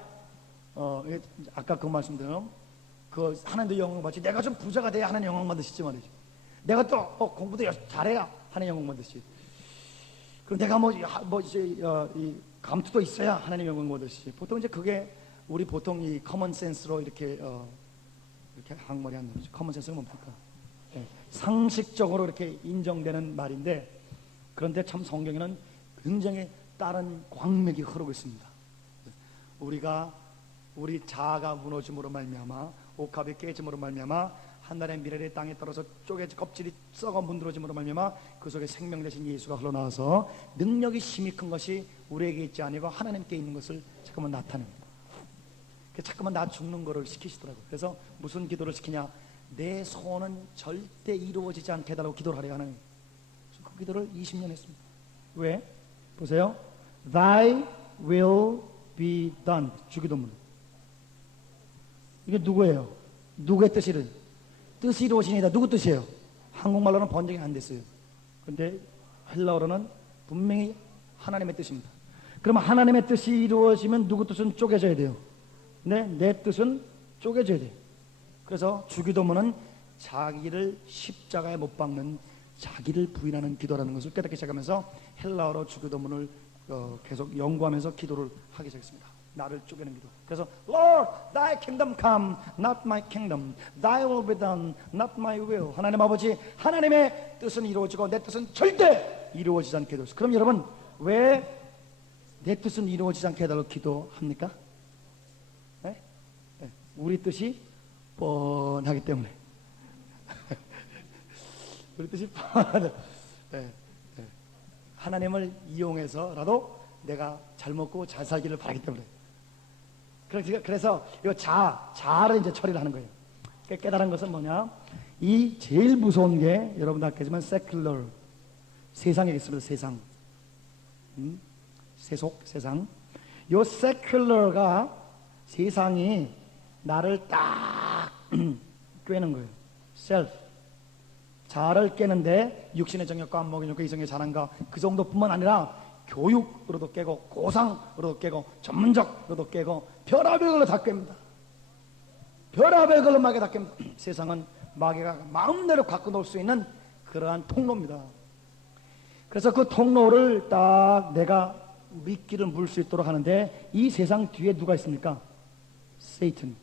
아까 그 말씀대로 그 하나님도 영광 받지. 내가 좀 부자가 돼야 하나님 영광 받으시지 말이지. 내가 또 공부도 잘해야 하나님 영광 받으시지. 그럼 내가 이 감투도 있어야 하나님 영광 받으시지. 보통 이제 그게 우리 보통 이 커먼 센스로 이렇게 한국말이 안 나오죠. 커먼 센스가 뭡니까? 상식적으로 이렇게 인정되는 말인데, 그런데 참 성경에는 굉장히 다른 광맥이 흐르고 있습니다. 우리 자아가 무너짐으로 말미암아, 옥합이 깨짐으로 말미암아, 하늘의 미래의 땅에 떨어져 쪼개지 껍질이 썩어 문드러짐으로 말미암아 그 속에 생명 되신 예수가 흘러나와서 능력이 심히 큰 것이 우리에게 있지 아니고 하나님께 있는 것을 잠깐만 나타냅니다. 잠깐만 나 죽는 거를 시키시더라고요. 그래서 무슨 기도를 시키냐? 내 소원은 절대 이루어지지 않게 해달라고 기도를 하래요, 하나님. 그 기도를 20년 했습니다. 왜? 보세요. Thy will be done. 주기도문. 이게 누구예요? 누구의 뜻이 이루어지니다. 누구 뜻이에요? 한국말로는 번역이 안 됐어요. 근데 헬라어로는 분명히 하나님의 뜻입니다. 그러면 하나님의 뜻이 이루어지면 누구 뜻은 쪼개져야 돼요. 내 뜻은 쪼개져야 돼요. 그래서 주기도문은 자기를 십자가에 못 박는 자기를 부인하는 기도라는 것을 깨닫기 시작하면서 헬라어로 주기도문을 계속 연구하면서 기도를 하기 시작했습니다. 나를 쪼개는 기도. 그래서 Lord, Thy kingdom come, not my kingdom. Thy will be done, not my will. 하나님 아버지, 하나님의 뜻은 이루어지고 내 뜻은 절대 이루어지지 않게 해주소서. 그럼 여러분, 왜 내 뜻은 이루어지지 않게 해달라고 기도합니까? 네? 네. 우리 뜻이 뻔하기 때문에. 우리 뜻이 뻔하다. 네. 네. 하나님을 이용해서라도 내가 잘 먹고 잘 살기를 바라기 때문에. 그래서 이거 자아를 이제 처리를 하는 거예요. 깨달은 것은 뭐냐? 이 제일 무서운 게 여러분 다 알겠지만 secular, 세상에 있습니다. 세상. 세상. 요 secular가 세상이 나를 딱 꿰는 거예요. self. 자아를 깨는데 육신의 정욕과 안목의 욕과 이성의 자랑과 그 정도뿐만 아니라 교육으로도 깨고 고상으로도 깨고 전문적으로도 깨고 별의별 걸로 다 깹니다. 별의별 걸로 마귀가 다 깹니다. 세상은 마귀가 마음대로 갖고 놀 수 있는 그러한 통로입니다. 그래서 그 통로를 딱 내가 미끼를 물 수 있도록 하는데 이 세상 뒤에 누가 있습니까? 세이튼,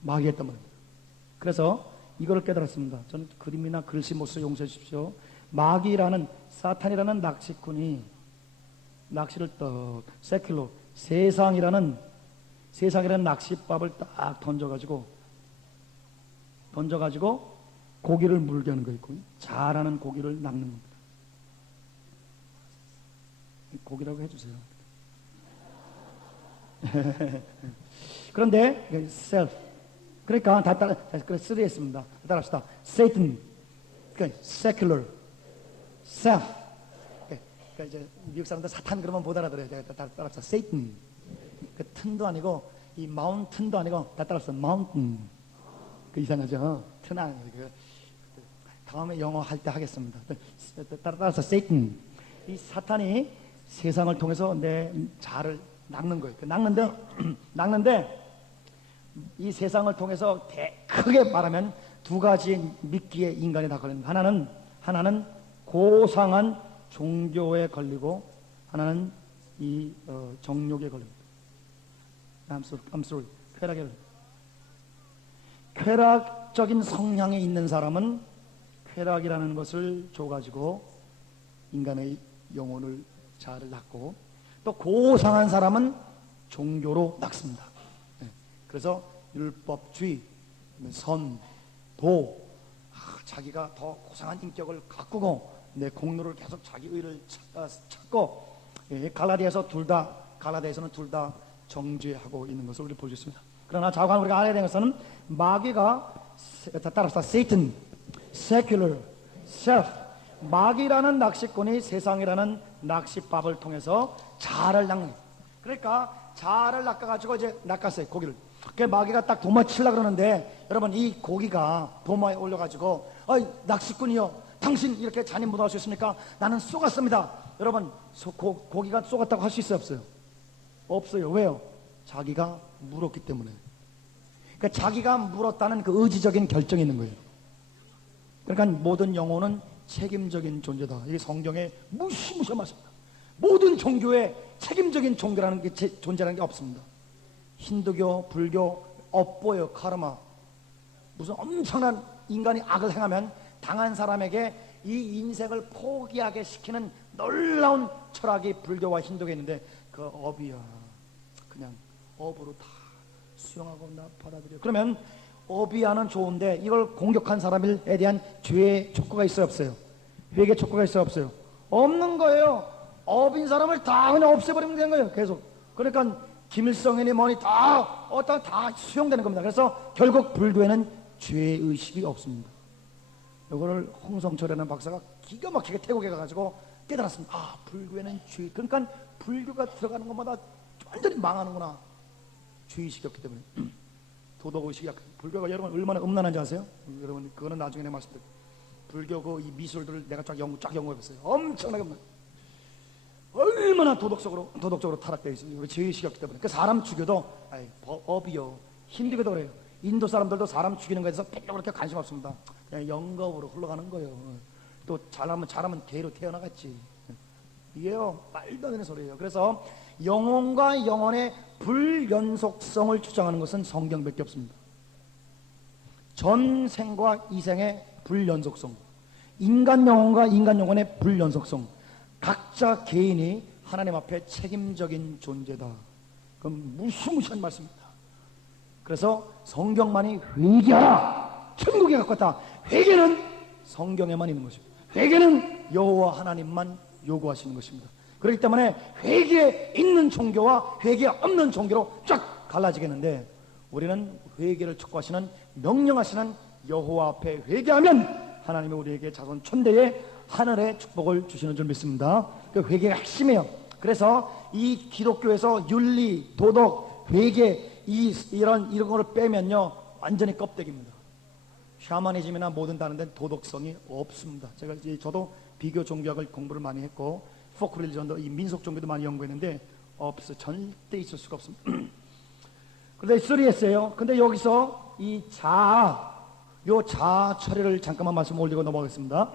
마귀였단 말입니다. 그래서 이거를 깨달았습니다. 저는 그림이나 글씨 못 써 용서해 주십시오. 마귀라는 사탄이라는 낚시꾼이 낚시를 세킬로 세상이라는 낚싯밥을 딱 던져가지고 고기를 물게 하는 거 있고 자라는 고기를 낚는 겁니다. 고기라고 해주세요. 그런데 self 그러니까 다 따라 쓰리했습니다. 따라합시다. Satan, 그러니까 secular, self. 그러니까 이제 미국 사람들 사탄 그러면 못 알아들어요. 다 따라합시다. Satan. 그 튼도 아니고 이 mountain도 아니고 다 따라합시다. mountain. 그 이상하죠. 튼 아니고 다음에 영어 할 때 하겠습니다. 따라서 Satan. 이 사탄이 세상을 통해서 내 자아를 낚는 거예요. 낚는데 이 세상을 통해서 크게 말하면 두 가지 미끼에 인간이 다 걸립니다. 하나는 고상한 종교에 걸리고 하나는 이 정욕에 걸립니다. I'm sorry. 쾌락에 걸립니다. 쾌락적인 성향에 있는 사람은 쾌락이라는 것을 줘가지고 인간의 영혼을 자아를 낚고 또 고상한 사람은 종교로 낚습니다. 그래서 율법주의, 선, 도, 자기가 더 고상한 인격을 가꾸고 내 공로를 계속 자기 의를 찾고 갈라디아에서는 둘 다 정죄하고 있는 것을 우리 볼 수 있습니다. 그러나 자관 우리가 알아야 되는 것은 마귀가 따라서 세이튼 secular, self. 마귀라는 낚시꾼이 세상이라는 낚싯밥을 통해서 자아를 낚는. 그러니까 자아를 낚아가지고 이제 낚았어요, 고기를. 그 마귀가 딱 도마 치려고 그러는데, 여러분, 이 고기가 도마에 올려가지고, 낚시꾼이요, 당신 이렇게 잔인 무도할 수 있습니까? 나는 쏘갔습니다. 여러분, 고기가 쏘갔다고 할 수 있어요, 없어요? 없어요. 왜요? 자기가 물었기 때문에. 그러니까 자기가 물었다는 그 의지적인 결정이 있는 거예요. 그러니까 모든 영혼은 책임적인 존재다. 이게 성경의 무시무시한 말씀입니다. 모든 종교에 책임적인 종교라는 게 존재라는 게 없습니다. 힌두교, 불교, 업보요, 카르마. 무슨 엄청난 인간이 악을 행하면 당한 사람에게 이 인생을 포기하게 시키는 놀라운 철학이 불교와 힌두교에 있는데, 그 업이야. 그냥 업으로 다 수용하고 나 받아들여. 그러면 업이야는 좋은데 이걸 공격한 사람에 대한 죄의 촉구가 있어요, 없어요? 회개 촉구가 있어요, 없어요? 없는 거예요. 업인 사람을 다 그냥 없애버리면 되는 거예요, 계속. 그러니까 김일성이니 뭐니 다 수용되는 겁니다. 그래서 결국 불교에는 죄의식이 없습니다. 이거를 홍성철이라는 박사가 기가 막히게 태국에 가가지고 깨달았습니다. 아, 불교에는 죄. 그러니까 불교가 들어가는 것마다 완전히 망하는구나. 죄의식이 없기 때문에. 도덕의식이 약한. 불교가 여러분 얼마나 음란한지 아세요? 여러분, 그거는 나중에 내가 말씀드릴게요. 불교 그 이 미술들을 내가 쫙 연구해봤어요. 엄청나게 음란. 얼마나 도덕적으로 타락되어 있어요. 우리 죄의식이 없기 때문에. 그 사람 죽여도, 업이요. 힌두교도 그래요. 인도 사람들도 사람 죽이는 거에 대해서 별로 그렇게 관심 없습니다. 그냥 영겁으로 흘러가는 거예요. 또 잘하면 개로 태어나갔지. 이게요, 말도 안 되는 소리예요. 그래서 영혼과 영혼의 불연속성을 주장하는 것은 성경밖에 없습니다. 전생과 이생의 불연속성, 인간 영혼과 인간 영혼의 불연속성, 각자 개인이 하나님 앞에 책임적인 존재다. 그건 무시무시한 말씀입니다. 그래서 성경만이 회개하라, 천국에 갖고 왔다. 회개는 성경에만 있는 것입니다. 회개는 여호와 하나님만 요구하시는 것입니다. 그렇기 때문에 회개에 있는 종교와 회개 없는 종교로 쫙 갈라지겠는데, 우리는 회개를 촉구하시는, 명령하시는 여호와 앞에 회개하면 하나님이 우리에게 자손 천대의 하늘의 축복을 주시는 줄 믿습니다. 그 회개가 핵심이에요. 그래서 이 기독교에서 윤리, 도덕, 회개 이런 거를 빼면요, 완전히 껍데기입니다. 샤머니즘이나 모든 다른 데는 도덕성이 없습니다. 저도 비교 종교학을 공부를 많이 했고, 포크 릴리전도 이 민속 종교도 많이 연구했는데 없어. 절대 있을 수가 없습니다. 그런데 소리했어요. 근데 여기서 이 자아 처리를 잠깐만 말씀 올리고 넘어가겠습니다.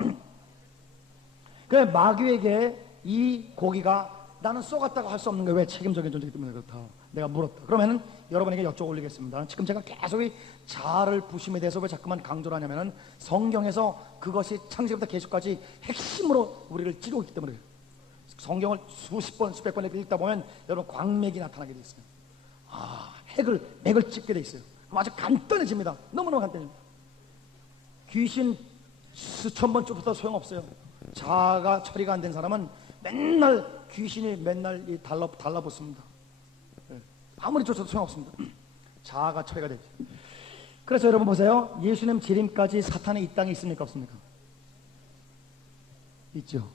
그 마귀에게 이 고기가 나는 쏘갔다고 할 수 없는 거예요. 왜? 책임적인 존재이기 때문에 그렇다. 내가 물었다. 그러면은 여러분에게 여쭤 올리겠습니다. 지금 제가 계속 이 자아를 부심에 대해서 왜 자꾸만 강조를 하냐면은 성경에서 그것이 창세기부터 계시까지 핵심으로 우리를 찌르고 있기 때문에 그래요. 성경을 수십 번, 수백 번 읽다 보면 여러분 광맥이 나타나게 돼 있어요. 맥을 찝게 돼 있어요. 그럼 아주 간단해집니다. 너무너무 간단해집니다. 귀신 수천 번 쫓아도 소용없어요. 자아가 처리가 안 된 사람은 맨날 귀신이 맨날 달라붙습니다. 아무리 쫓아도 소용없습니다. 자아가 처리가 되죠. 그래서 여러분 보세요. 예수님 재림까지 사탄이 이 땅에 있습니까, 없습니까? 있죠.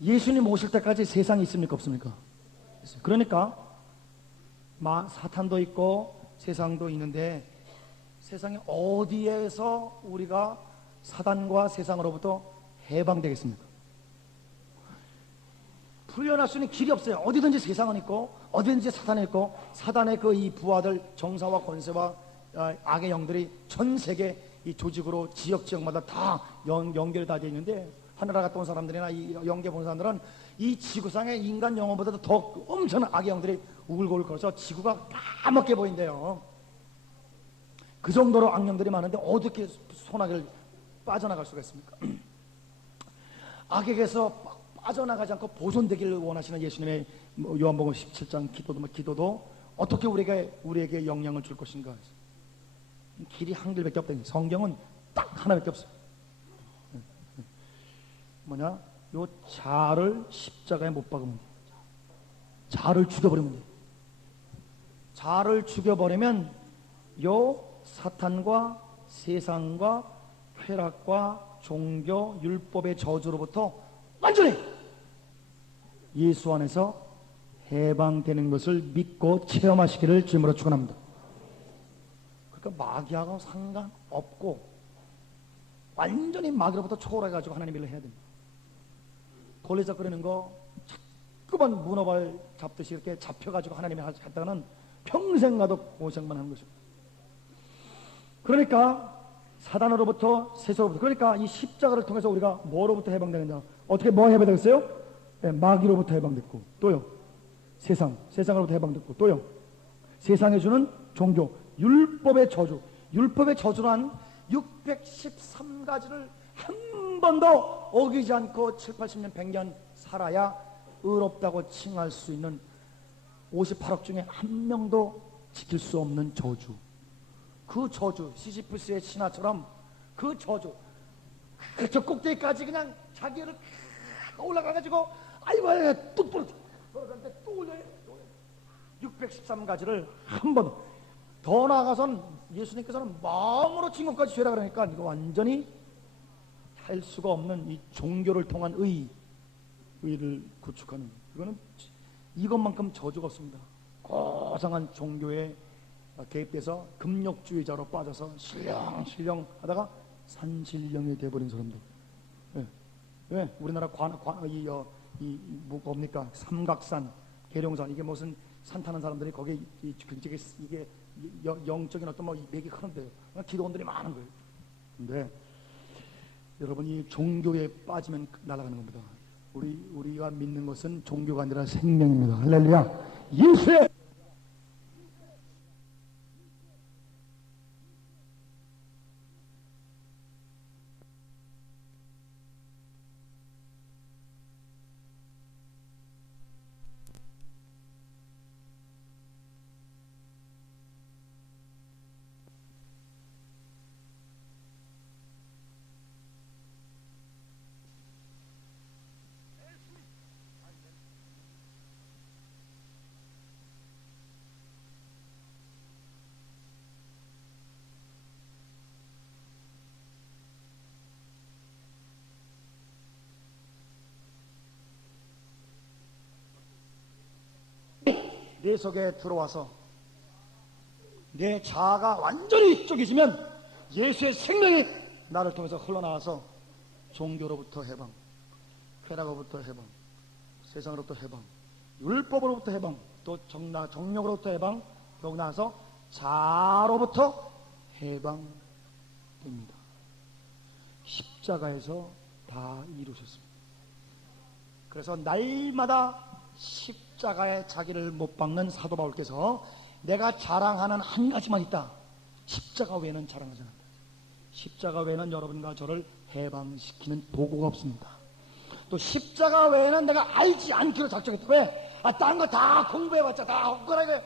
예수님 오실 때까지 세상이 있습니까, 없습니까? 있어요. 그러니까 사탄도 있고 세상도 있는데, 세상에 어디에서 우리가 사단과 세상으로부터 해방되겠습니까? 풀려날 수 있는 길이 없어요. 어디든지 세상은 있고 어디든지 사탄이 있고, 사단의 그 이 부하들, 정사와 권세와 악의 영들이 전 세계 이 조직으로 지역마다 다 연결이 다 되어 있는데, 하늘나라 갔다 온 사람들이나 이 영계 본 사람들은 이 지구상의 인간 영혼보다도 더 엄청난 악의 영들이 우글우글 걸어서 지구가 까맣게 보인대요. 그 정도로 악령들이 많은데 어떻게 소나기를 빠져나갈 수가 있습니까? 악에게서 빠져나가지 않고 보존되기를 원하시는 예수님의 요한복음 17장 기도도 어떻게 우리에게 영향을 줄 것인가? 길이 한 길밖에 없다. 성경은 딱 하나밖에 없어요. 뭐냐? 요 자아를 십자가에 못 박으면 돼. 자아를 죽여버리면 돼. 자아를 죽여버리면 요 사탄과 세상과 쾌락과 종교, 율법의 저주로부터 완전히 예수 안에서 해방되는 것을 믿고 체험하시기를 주님으로 축원합니다. 그러니까 마귀하고 상관없고 완전히 마귀로부터 초월해가지고 하나님 일을 해야 됩니다. 걸리적거리는 거 자꾸만 문어발 잡듯이 이렇게 잡혀가지고 하나님이 하다가는 평생 가도 고생만 하는 것입니다. 그러니까 사단으로부터 세속으로부터, 그러니까 이 십자가를 통해서 우리가 뭐로부터 해방되느냐, 어떻게 뭐 해방되겠어요? 네, 마귀로부터 해방됐고, 또요 세상으로부터 해방됐고, 또요 세상에 주는 종교, 율법의 저주. 율법의 저주란 613가지를 한 번도 어기지 않고 7, 80년, 100년 살아야 의롭다고 칭할 수 있는 58억 중에 한 명도 지킬 수 없는 저주. 그 저주, 시지프스의 신하처럼 그 저주, 저 꼭대기까지 그냥 자기를 올라가가지고 아이고 뚝 부러져 그러는데 또 올려요. 613가지를 한 번 더 나아가서는 예수님께서는 마음으로 진국까지 죄라 그러니까 이거 완전히 할 수가 없는 이 종교를 통한 의를 구축하는, 이거는 이것만큼 저주가 없습니다. 고상한 종교에 개입돼서 금욕주의자로 빠져서 실령 하다가 산신령이 돼버린 사람들. 왜? 우리나라 뭡니까? 삼각산, 계룡산, 이게 무슨 산 타는 사람들이 거기에 이게 영적인 어떤 맥이 흐른데요. 기도원들이 많은 거예요. 근데 여러분, 이 종교에 빠지면 날아가는 겁니다. 우리가 믿는 것은 종교가 아니라 생명입니다. 할렐루야. 예수의 내 속에 들어와서 내 자아가 완전히 쪼개지면 예수의 생명이 나를 통해서 흘러나와서 종교로부터 해방, 쾌락으로부터 해방, 세상으로부터 해방, 율법으로부터 해방, 또 정욕으로부터 해방, 더욱 나아서 자아로부터 해방됩니다. 십자가에서 다 이루셨습니다. 그래서 날마다 십자가에 자기를 못 박는 사도 바울께서 내가 자랑하는 한 가지만 있다. 십자가 외에는 자랑하지 않는다. 십자가 외에는 여러분과 저를 해방시키는 도구가 없습니다. 또 십자가 외에는 내가 알지 않기로 작정했다. 왜? 딴 거 다 공부해봤자 다 헛거라게,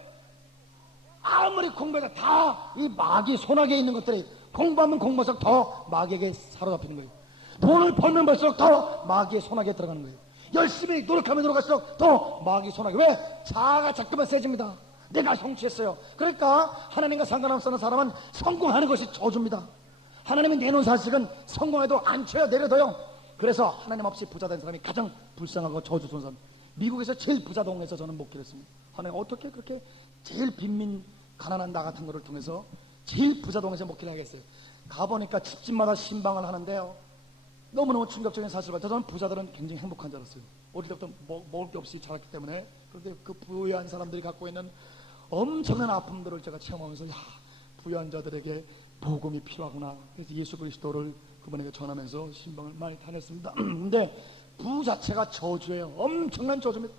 아무리 공부해도 다 이 마귀 손아귀에 있는 것들이, 공부하면 공부할수록 더 마귀에게 사로잡히는 거예요. 돈을 벌면 벌수록 더 마귀의 손아귀에 들어가는 거예요. 열심히 노력하면 노력할수록 더 마귀 손아귀. 왜? 자아가 자꾸만 세집니다. 내가 성취했어요. 그러니까 하나님과 상관없는 사람은 성공하는 것이 저주입니다. 하나님이 내놓은 사실은 성공해도 안 쳐요, 내려둬요. 그래서 하나님 없이 부자 된 사람이 가장 불쌍하고 저주스러운 사람. 미국에서 제일 부자 동네에서 저는 목회를 했습니다. 하나님 어떻게 그렇게 제일 빈민 가난한 나 같은 거를 통해서 제일 부자 동네에서 목회를 하겠어요. 가보니까 집집마다 신방을 하는데요, 너무너무 충격적인 사실을 봤죠. 저는 부자들은 굉장히 행복한 줄 알았어요. 어릴 때부터 먹을 게 없이 자랐기 때문에. 그런데 그 부유한 사람들이 갖고 있는 엄청난 아픔들을 제가 체험하면서, 야, 부유한 자들에게 복음이 필요하구나. 그래서 예수 그리스도를 그분에게 전하면서 신방을 많이 다녔습니다. 근데 부 자체가 저주예요. 엄청난 저주입니다.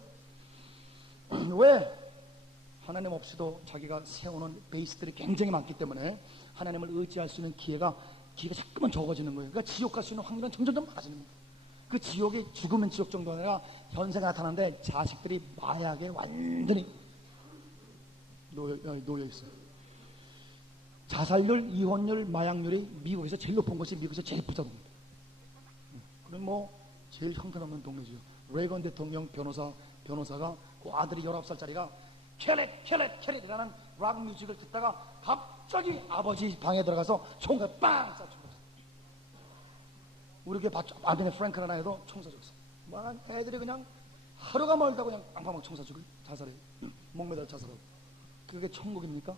왜? 하나님 없이도 자기가 세우는 베이스들이 굉장히 많기 때문에 하나님을 의지할 수 있는 기회가 자꾸만 적어지는 거예요. 그러니까 지옥 갈 수 있는 확률은 점점 많아지는 거예요. 그 지옥이 죽으면 지옥 정도가 아니라 현세가 나타나는데 자식들이 마약에 완전히 놓여 있어요. 자살률, 이혼율, 마약률이 미국에서 제일 높은 것이 미국에서 제일 부자동입니다. 그럼 제일 형편없는 동네죠. 레이건 대통령 변호사가 그 아들이 19살짜리가 켈릿이라는 락 뮤직을 듣다가 갑자기 아버지 방에 들어가서 총을 빵 쏴 죽었어요. 우리 교회 아베네 프랭클 하나에도 청사 죽었어. 막 애들이 그냥 하루가 멀다 그냥 빵빵 청사 죽고 자살해. 목매달 자살하고. 그게 천국입니까?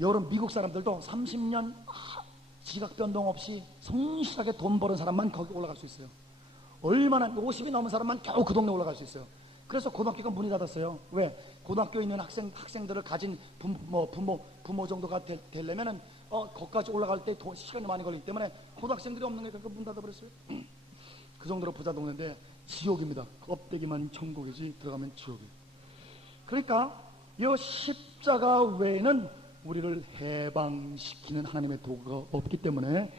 여러 미국 사람들도 30년 지각 변동 없이 성실하게 돈 버는 사람만 거기 올라갈 수 있어요. 얼마나 50이 넘은 사람만 겨우 그 동네 올라갈 수 있어요. 그래서 고등학교가 문이 닫았어요. 왜? 고등학교에 있는 학생들을 가진 부모 정도가 되려면은 거기까지 올라갈 때 시간이 많이 걸리기 때문에 고등학생들이 없는 거니까 문 닫아버렸어요. 그 정도로 부자 동네인데 지옥입니다. 껍데기만 천국이지 들어가면 지옥이에요. 그러니까 이 십자가 외에는 우리를 해방시키는 하나님의 도구가 없기 때문에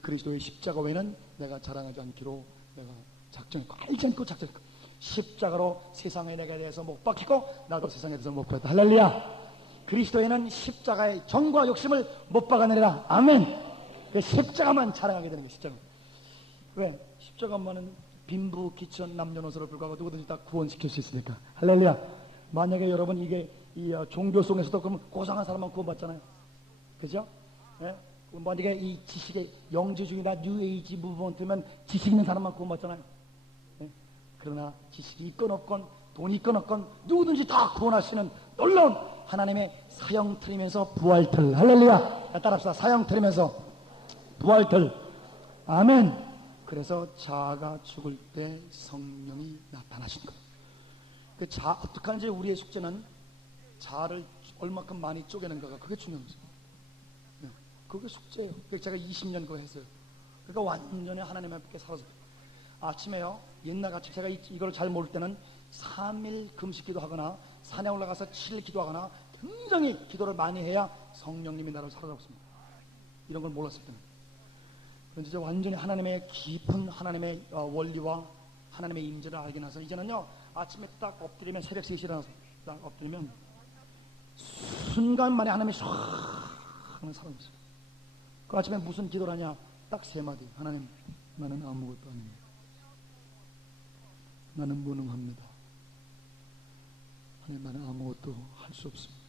그리스도의 십자가 외에는 내가 자랑하지 않기로 내가 작정했고 알지 않고 작정했고 십자가로 세상에 내가 대해서 못 박히고 나도 세상에 대해서 못 박혔다. 할렐루야. 그리스도에는 십자가의 정과 욕심을 못 박아내리라. 아멘. 그 십자가만 자랑하게 되는 거예요. 십자가. 왜? 십자가만은 빈부 기천 남녀노소를 불구하고 누구든지 다 구원시킬 수 있으니까. 할렐루야. 만약에 여러분 이게 이 종교송에서도 그러면 고상한 사람만 구원받잖아요. 그죠? 예? 만약에 이 지식의 영지주의나 뉴에이지 무브먼트면 지식 있는 사람만 구원받잖아요. 예? 그러나 지식이 있건 없건 돈이 있건 없건 누구든지 다 구원하시는 놀라운 하나님의 사형 틀리면서 부활틀. 할렐루야. 따라합시다. 사형 틀리면서 부활틀. 아멘. 그래서 자아가 죽을 때 성령이 나타나신 거예요. 그 어떻게 하는지 우리의 숙제는 자아를 얼마큼 많이 쪼개는가가 그게 중요한 거죠. 네, 그게 숙제예요. 그래서 제가 20년 그거 했어요. 그러니까 완전히 하나님 함께 살아서 아침에요. 옛날같이 제가 이걸 잘 모를 때는 3일 금식 기도하거나 산에 올라가서 7일 기도하거나 굉장히 기도를 많이 해야 성령님이 나를 사로잡습니다. 이런 걸 몰랐을 때는. 그런데 이제 완전히 하나님의 깊은 하나님의 원리와 하나님의 임재를 알게 나서 이제는요. 아침에 딱 엎드리면 새벽 3시에 일어나서 딱 엎드리면 순간 만에 하나님이 唰 하는 사람이 있어요. 그 아침에 무슨 기도를 하냐? 딱 3마디. 하나님, 나는 아무것도 아닙니다. 나는 무능합니다. 하나님, 나는 아무것도 할 수 없습니다.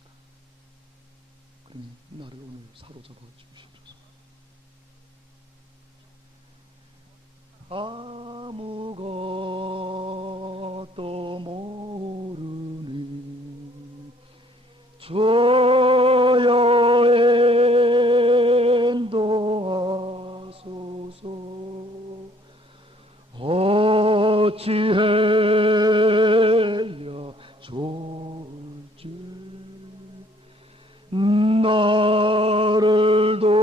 그러니 나를 오늘 사로잡아 주시옵소서. 아무것도 모르는 주여 인도하소서. 어찌해야 좋을지 나를 도와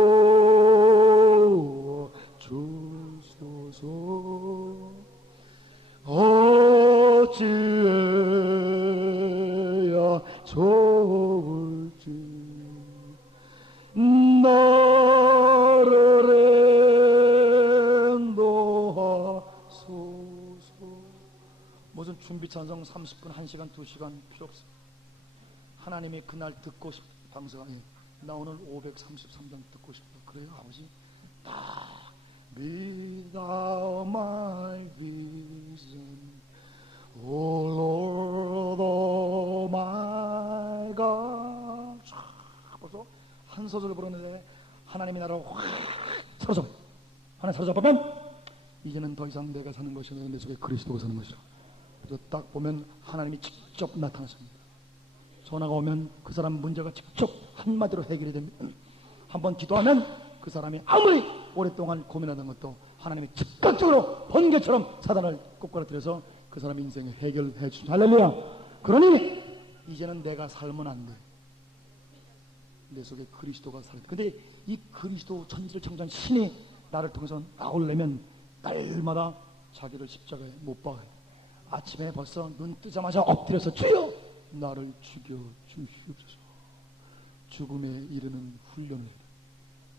주소서. 어찌해야 좋을지 나를 인도하소서. 무슨 준비 찬송 30분, 1시간, 2시간 필요 없어. 하나님이 그날 듣고 싶 방송 아니 나 오늘 533장 듣고 싶다. 그래요 아버지? 딱 Be thou my vision, O Lord, O my God. 벌써 한 소절을 부르는데 하나님이 나를 확 사로잡아. 하나 사로잡으면 이제는 더 이상 내가 사는 것이 아니라 내 속에 그리스도가 사는 것이다. 그래서 딱 보면 하나님이 직접 나타나십니다. 전화가 오면 그 사람 문제가 직접 한마디로 해결이 됩니다. 한번 기도하면 그 사람이 아무리 오랫동안 고민하던 것도 하나님이 즉각적으로 번개처럼 사단을 꼬꾸라뜨려서 그 사람 인생을 해결해 주십니다. 할렐루야. 그러니 이제는 내가 살면 안 돼. 내 속에 그리스도가 살아. 근데 이 그리스도 천지를 창조한 신이 나를 통해서 나오려면 날마다 자기를 십자가에 못 박아요. 아침에 벌써 눈 뜨자마자 엎드려서 주여 나를 죽여 주시옵소서. 죽음에 이르는 훈련을 해야 돼.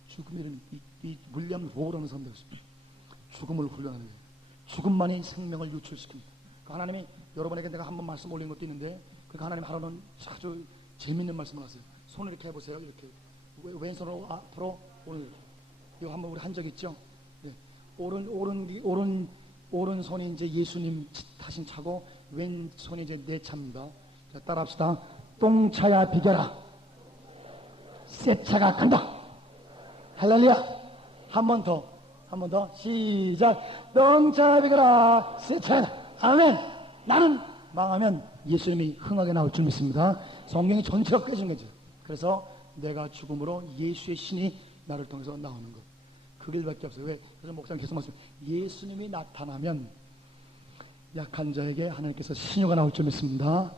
죽음에 이르는 이 윌리엄 로우라는 사람들 있습니다. 죽음을 훈련하는 거예요. 죽음만이 생명을 유출시킵니다. 그 하나님이 여러분에게 내가 한번 말씀 올린 것도 있는데 그 하나님 하루는 아주 재밌는 말씀을 하세요. 손을 이렇게 해보세요. 이렇게 왼손으로 앞으로 오늘 이거 한번 우리 한 적 있죠? 네. 오른손이 이제 예수님 타신 차고 왼손이 이제 내 차입니다. 자, 따라합시다. 똥차야 비겨라. 새 차가 간다. 할렐루야. 한 번 더. 한 번 더 시작. 동차비거라 스탠. 아멘. 나는 망하면 예수님이 흥하게 나올 줄 믿습니다. 성경이 전체가 깨진 거죠. 그래서 내가 죽음으로 예수의 신이 나를 통해서 나오는 것. 그 길밖에 없어요. 왜? 그래서 목사님 계속 말씀. 예수님이 나타나면 약한 자에게 하나님께서 신유가 나올 줄 믿습니다.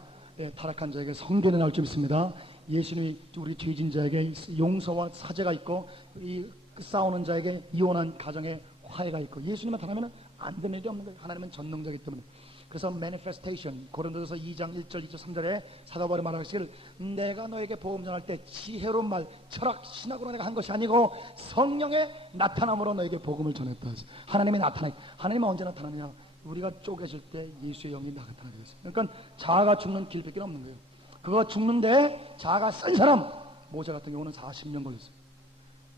타락한 자에게 성견이 나올 줄 믿습니다. 예수님이 우리 죄진 자에게 용서와 사죄가 있고, 이 싸우는 자에게 이혼한 가정에 화해가 있고, 예수님 나타나면 안 되는 일이 없는 거예요. 하나님은 전능자이기 때문에. 그래서 manifestation, 고린도전서 2장 1절 2절 3절에 사도 바울이 말하기를 내가 너에게 복음 전할 때 지혜로운 말, 철학, 신학으로 내가 한 것이 아니고 성령의 나타남으로 너에게 복음을 전했다. 하나님이 나타나. 하나님은 언제 나타나냐? 우리가 쪼개질 때 예수의 영이 나타나게 있어요. 그러니까 자아가 죽는 길밖에 없는 거예요. 그거 죽는데 자아가 쓴 사람, 모세 같은 경우는 40년 걸렸어요.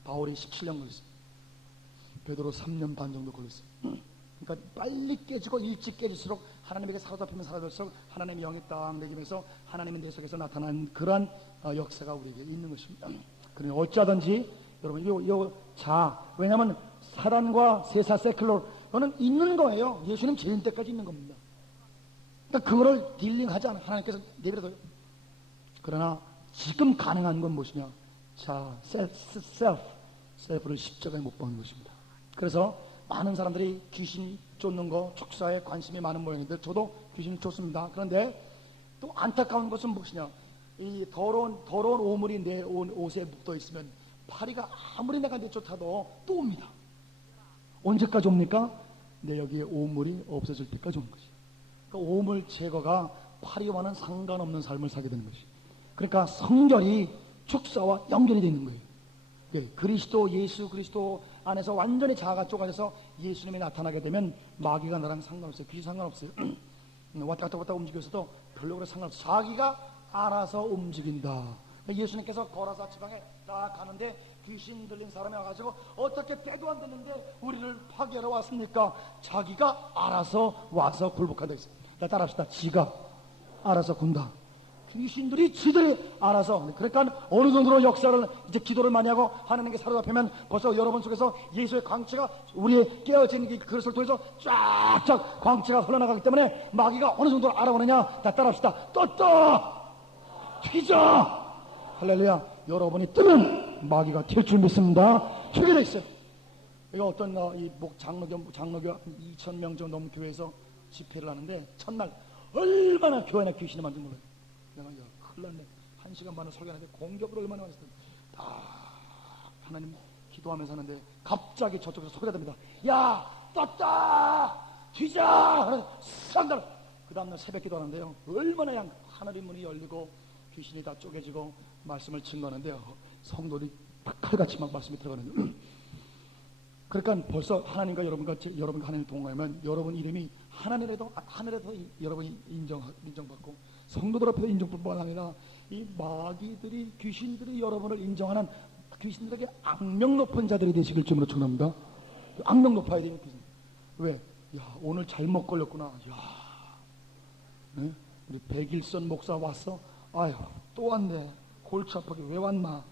바울이 17년 걸렸어요. 베드로 3년 반 정도 걸렸어요. 그러니까 빨리 깨지고 일찍 깨질수록 하나님에게 사로잡히면 사로잡힐수록 하나님의 영이 딱 내기면서 하나님의 내 속에서 나타나는 그러한 역사가 우리에게 있는 것입니다. 그러니 어찌하든지 여러분 요 자, 왜냐하면 사단과 세사 세클로 너는 있는 거예요. 예수님 재림 때까지 있는 겁니다. 그러니까 그거를 딜링하지 않아. 하나님께서 내버려둬요. 그러나 지금 가능한 건 무엇이냐? 자, 셀프를 십자가에 못 박는 것입니다. 그래서 많은 사람들이 귀신 쫓는 거, 축사에 관심이 많은 모양인데 저도 귀신을 쫓습니다. 그런데 또 안타까운 것은 무엇이냐? 이 더러운 오물이 내 옷에 묻어 있으면 파리가 아무리 내가 내쫓아도 또 옵니다. 언제까지 옵니까? 내 여기에 오물이 없어질 때까지 오는 것이. 그러니까 오물 제거가 파리와는 상관없는 삶을 살게 되는 것이. 그러니까 성결이 축사와 연결이 되는 거예요. 그리스도, 예수 그리스도 안에서 완전히 자아가 쪼가져서 예수님이 나타나게 되면 마귀가 나랑 상관없어요. 귀신 상관없어요. 왔다 갔다 움직여서도 별로 그래 상관없어요. 자기가 알아서 움직인다. 예수님께서 거라사 지방에 딱 가는데 귀신 들린 사람이 와가지고 어떻게 때도 안 됐는데 우리를 파괴하러 왔습니까? 자기가 알아서 와서 굴복한다 했어요. 따라합시다. 지가 알아서 군다. 귀신들이 지들이 알아서. 그러니까 어느 정도로 역사를 이제 기도를 많이 하고 하나님께 사로잡히면 벌써 여러분 속에서 예수의 광채가 우리의 깨어진 이 그릇을 통해서 쫙쫙 광채가 흘러나가기 때문에 마귀가 어느 정도로 알아보느냐. 다 따라합시다. 떴다 튀자. 할렐루야. 여러분이 뜨면 마귀가 튈 줄 믿습니다. 튀게 돼 있어요. 이거 어떤 이 장로교 2,000명 정도 넘는 교회에서 집회를 하는데 첫날 얼마나 교회 안에 귀신이 많은지 몰라요. 내가 야 큰일 났네. 1시간 반을 설교하는데 공격을 얼마나 많이 했어요. 하나님 기도하면서 하는데 갑자기 저쪽에서 소리가 듭니다. 야 떴다 튀자. 쌍달. 그 다음날 새벽 기도하는데요. 얼마나 하늘의 문이 열리고 귀신이 다 쪼개지고 말씀을 증거하는데요. 성도들이 칼같이 막 말씀이 들어가는데 그러니까 벌써 하나님과 여러분과 하나님을 동행하면 여러분 이름이 하늘에도 여러분이 인정받고 성도들 앞에서 인정뿐만 아니라 이 마귀들이 귀신들이 여러분을 인정하는 귀신들에게 악명 높은 자들이 되시길 주님으로 축원합니다. 악명 높아야 돼요. 왜? 야 오늘 잘못 걸렸구나. 야, 네? 우리 백일선 목사 왔어? 아유 또 왔네. 골치 아프게 왜 왔나?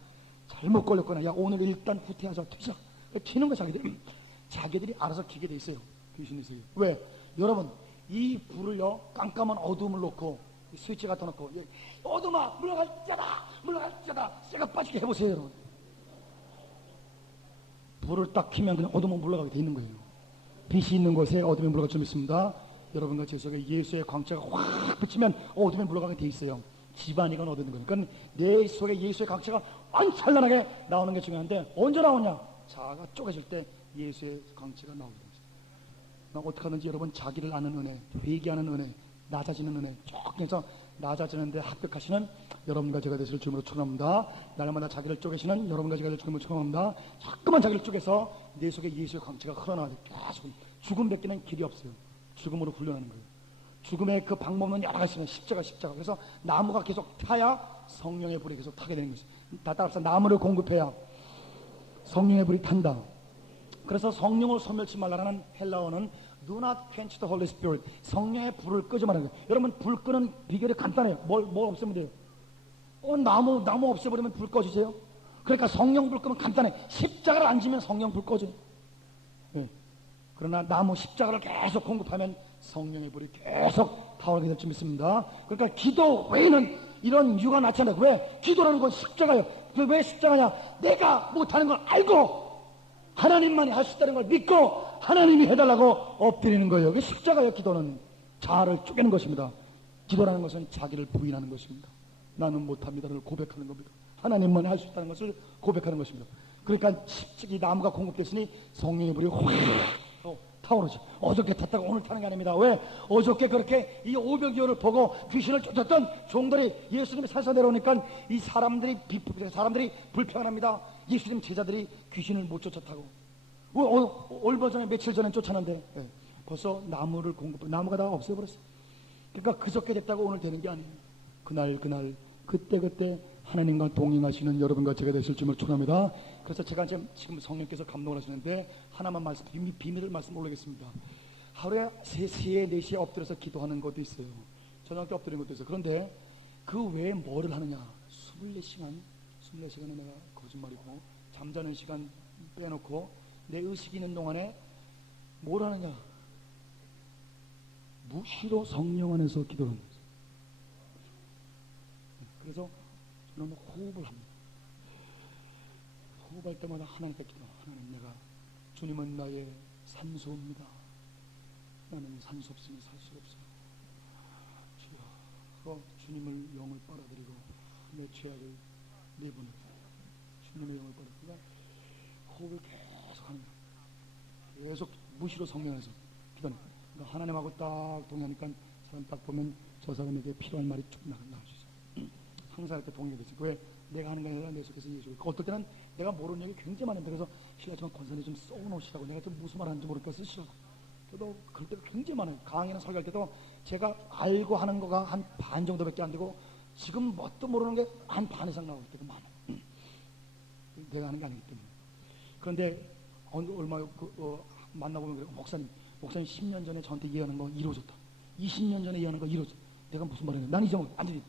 잘못 걸렸구나. 야 오늘 일단 후퇴하자. 튀자. 튀는 거 자기들이 알아서 키게 돼 있어요. 귀신이 있어요. 왜? 여러분 이 불을요 깜깜한 어둠을 놓고 스위치 갖다 놓고 어둠아 물러갈 자다 쇠가 빠지게 해보세요. 여러분 불을 딱 켜면 그냥 어둠은 물러가게 돼 있는 거예요. 빛이 있는 곳에 어둠이 물러갈 줄 믿습니다. 여러분과 제 속에 예수의 광채가 확 비치면 어둠이 물러가게 돼 있어요. 집안이건 어디든 거예요. 그러니까 내 속에 예수의 광채가 완찬란하게 나오는 게 중요한데 언제 나오냐? 자아가 쪼개질 때 예수의 광채가 나오게 됩니다. 어떻게 하든지 여러분 자기를 아는 은혜, 회개하는 은혜, 낮아지는 은혜 쭉 해서 낮아지는데 합격하시는 여러분과 제가 되시를 주님으로 축원합니다. 날마다 자기를 쪼개시는 여러분과 제가 되시를 주님으로 축원합니다. 자꾸만 자기를 쪼개서 내 속에 예수의 광채가 흘러나와요. 계속 죽음 뱉기는 길이 없어요. 죽음으로 훈련하는 거예요. 죽음의 그 방법은 여러 가지 있습니다. 십자가. 그래서 나무가 계속 타야 성령의 불이 계속 타게 되는 것이죠. 다 따라서 나무를 공급해야 성령의 불이 탄다. 그래서 성령을 소멸치 말라는 헬라어는 do not quench the Holy Spirit. 성령의 불을 끄지 말라는 거예요. 여러분 불 끄는 비결이 간단해요. 뭘 없애면 돼요? 나무 없애버리면 불 꺼지세요? 그러니까 성령 불 끄면 간단해. 십자가를 안 지면 성령 불 꺼져요. 예. 그러나 나무 십자가를 계속 공급하면 성령의 불이 계속 타오르게 될 줄 믿습니다. 그러니까 기도 외에는 이런 이유가 나타난다. 왜? 기도라는 건 십자가예요. 왜 십자가냐? 내가 못하는 걸 알고 하나님만이 할 수 있다는 걸 믿고 하나님이 해달라고 엎드리는 거예요. 이게 십자가예요. 기도는 자아를 쪼개는 것입니다. 기도라는 것은 자기를 부인하는 것입니다. 나는 못합니다를 고백하는 겁니다. 하나님만이 할 수 있다는 것을 고백하는 것입니다. 그러니까 이 나무가 공급됐으니 성령의 불이 확 타오르지. 어저께 탔다가 오늘 타는 게 아닙니다. 왜? 어저께 그렇게 이 500여를 보고 귀신을 쫓았던 종들이 예수님이 살사 내려오니까 이 사람들이 불평합니다. 예수님 제자들이 귀신을 못 쫓았다고. 얼마 전에 며칠 전에 쫓았는데 벌써 나무가 다 없애버렸어. 그러니까 그저께 됐다고 오늘 되는 게 아니에요. 그날 그때 하나님과 동행하시는 여러분과 제가 되실 줄을 축원합니다. 그래서 제가 지금 성령께서 감동을 하시는데 하나만 비밀을 말씀 올리겠습니다. 하루에 3시에 4시에 엎드려서 기도하는 것도 있어요. 저녁 때 엎드리는 것도 있어요. 그런데 그 외에 뭐를 하느냐? 24시간은 내가 거짓말이고 잠자는 시간 빼놓고 내 의식이 있는 동안에 뭘 하느냐? 무시로 성령 안에서 기도를 합니다. 그래서 저는 호흡을 합니다. 호흡할 때마다 하나님께 기도. 하나님, 내가 주님은 나의 산소입니다. 나는 산소 없으면 살 수가 없어요. 주여, 주님을 영을 빨아들이고 내 죄악을 내보내고 주님의 영을 빨아들이고 호흡을 계속 하는 거예요. 계속 무시로 성령에서 기도하는 거예요. 그러니까 하나님하고 딱 동의하니까 사람 딱 보면 저 사람에게 필요한 말이 쭉 나올 수 있어요. 항상 이렇게 동의가 되지. 왜? 내가 하는 게 아니라 내 속에서 예수를. 어떨 때는 내가 모르는 얘기 굉장히 많은데 그래서 실례지만 권사님 좀 써놓으시라고 내가 좀 무슨 말 하는지 모르니까 쓰시라고. 저도 그럴 때가 굉장히 많아요. 강의나 설교할 때도 제가 알고 하는 거가 한 반 정도밖에 안 되고 지금 뭣도 모르는 게 한 반 이상 나올 때가 많아요. 내가 하는 게 아니기 때문에. 그런데 얼마 만나보면 그래요. 목사님 10년 전에 저한테 이해하는 거 이루어졌다. 20년 전에 이해하는 거 이루어졌다. 내가 무슨 말이냐? 난 잊어먹어. 완전히.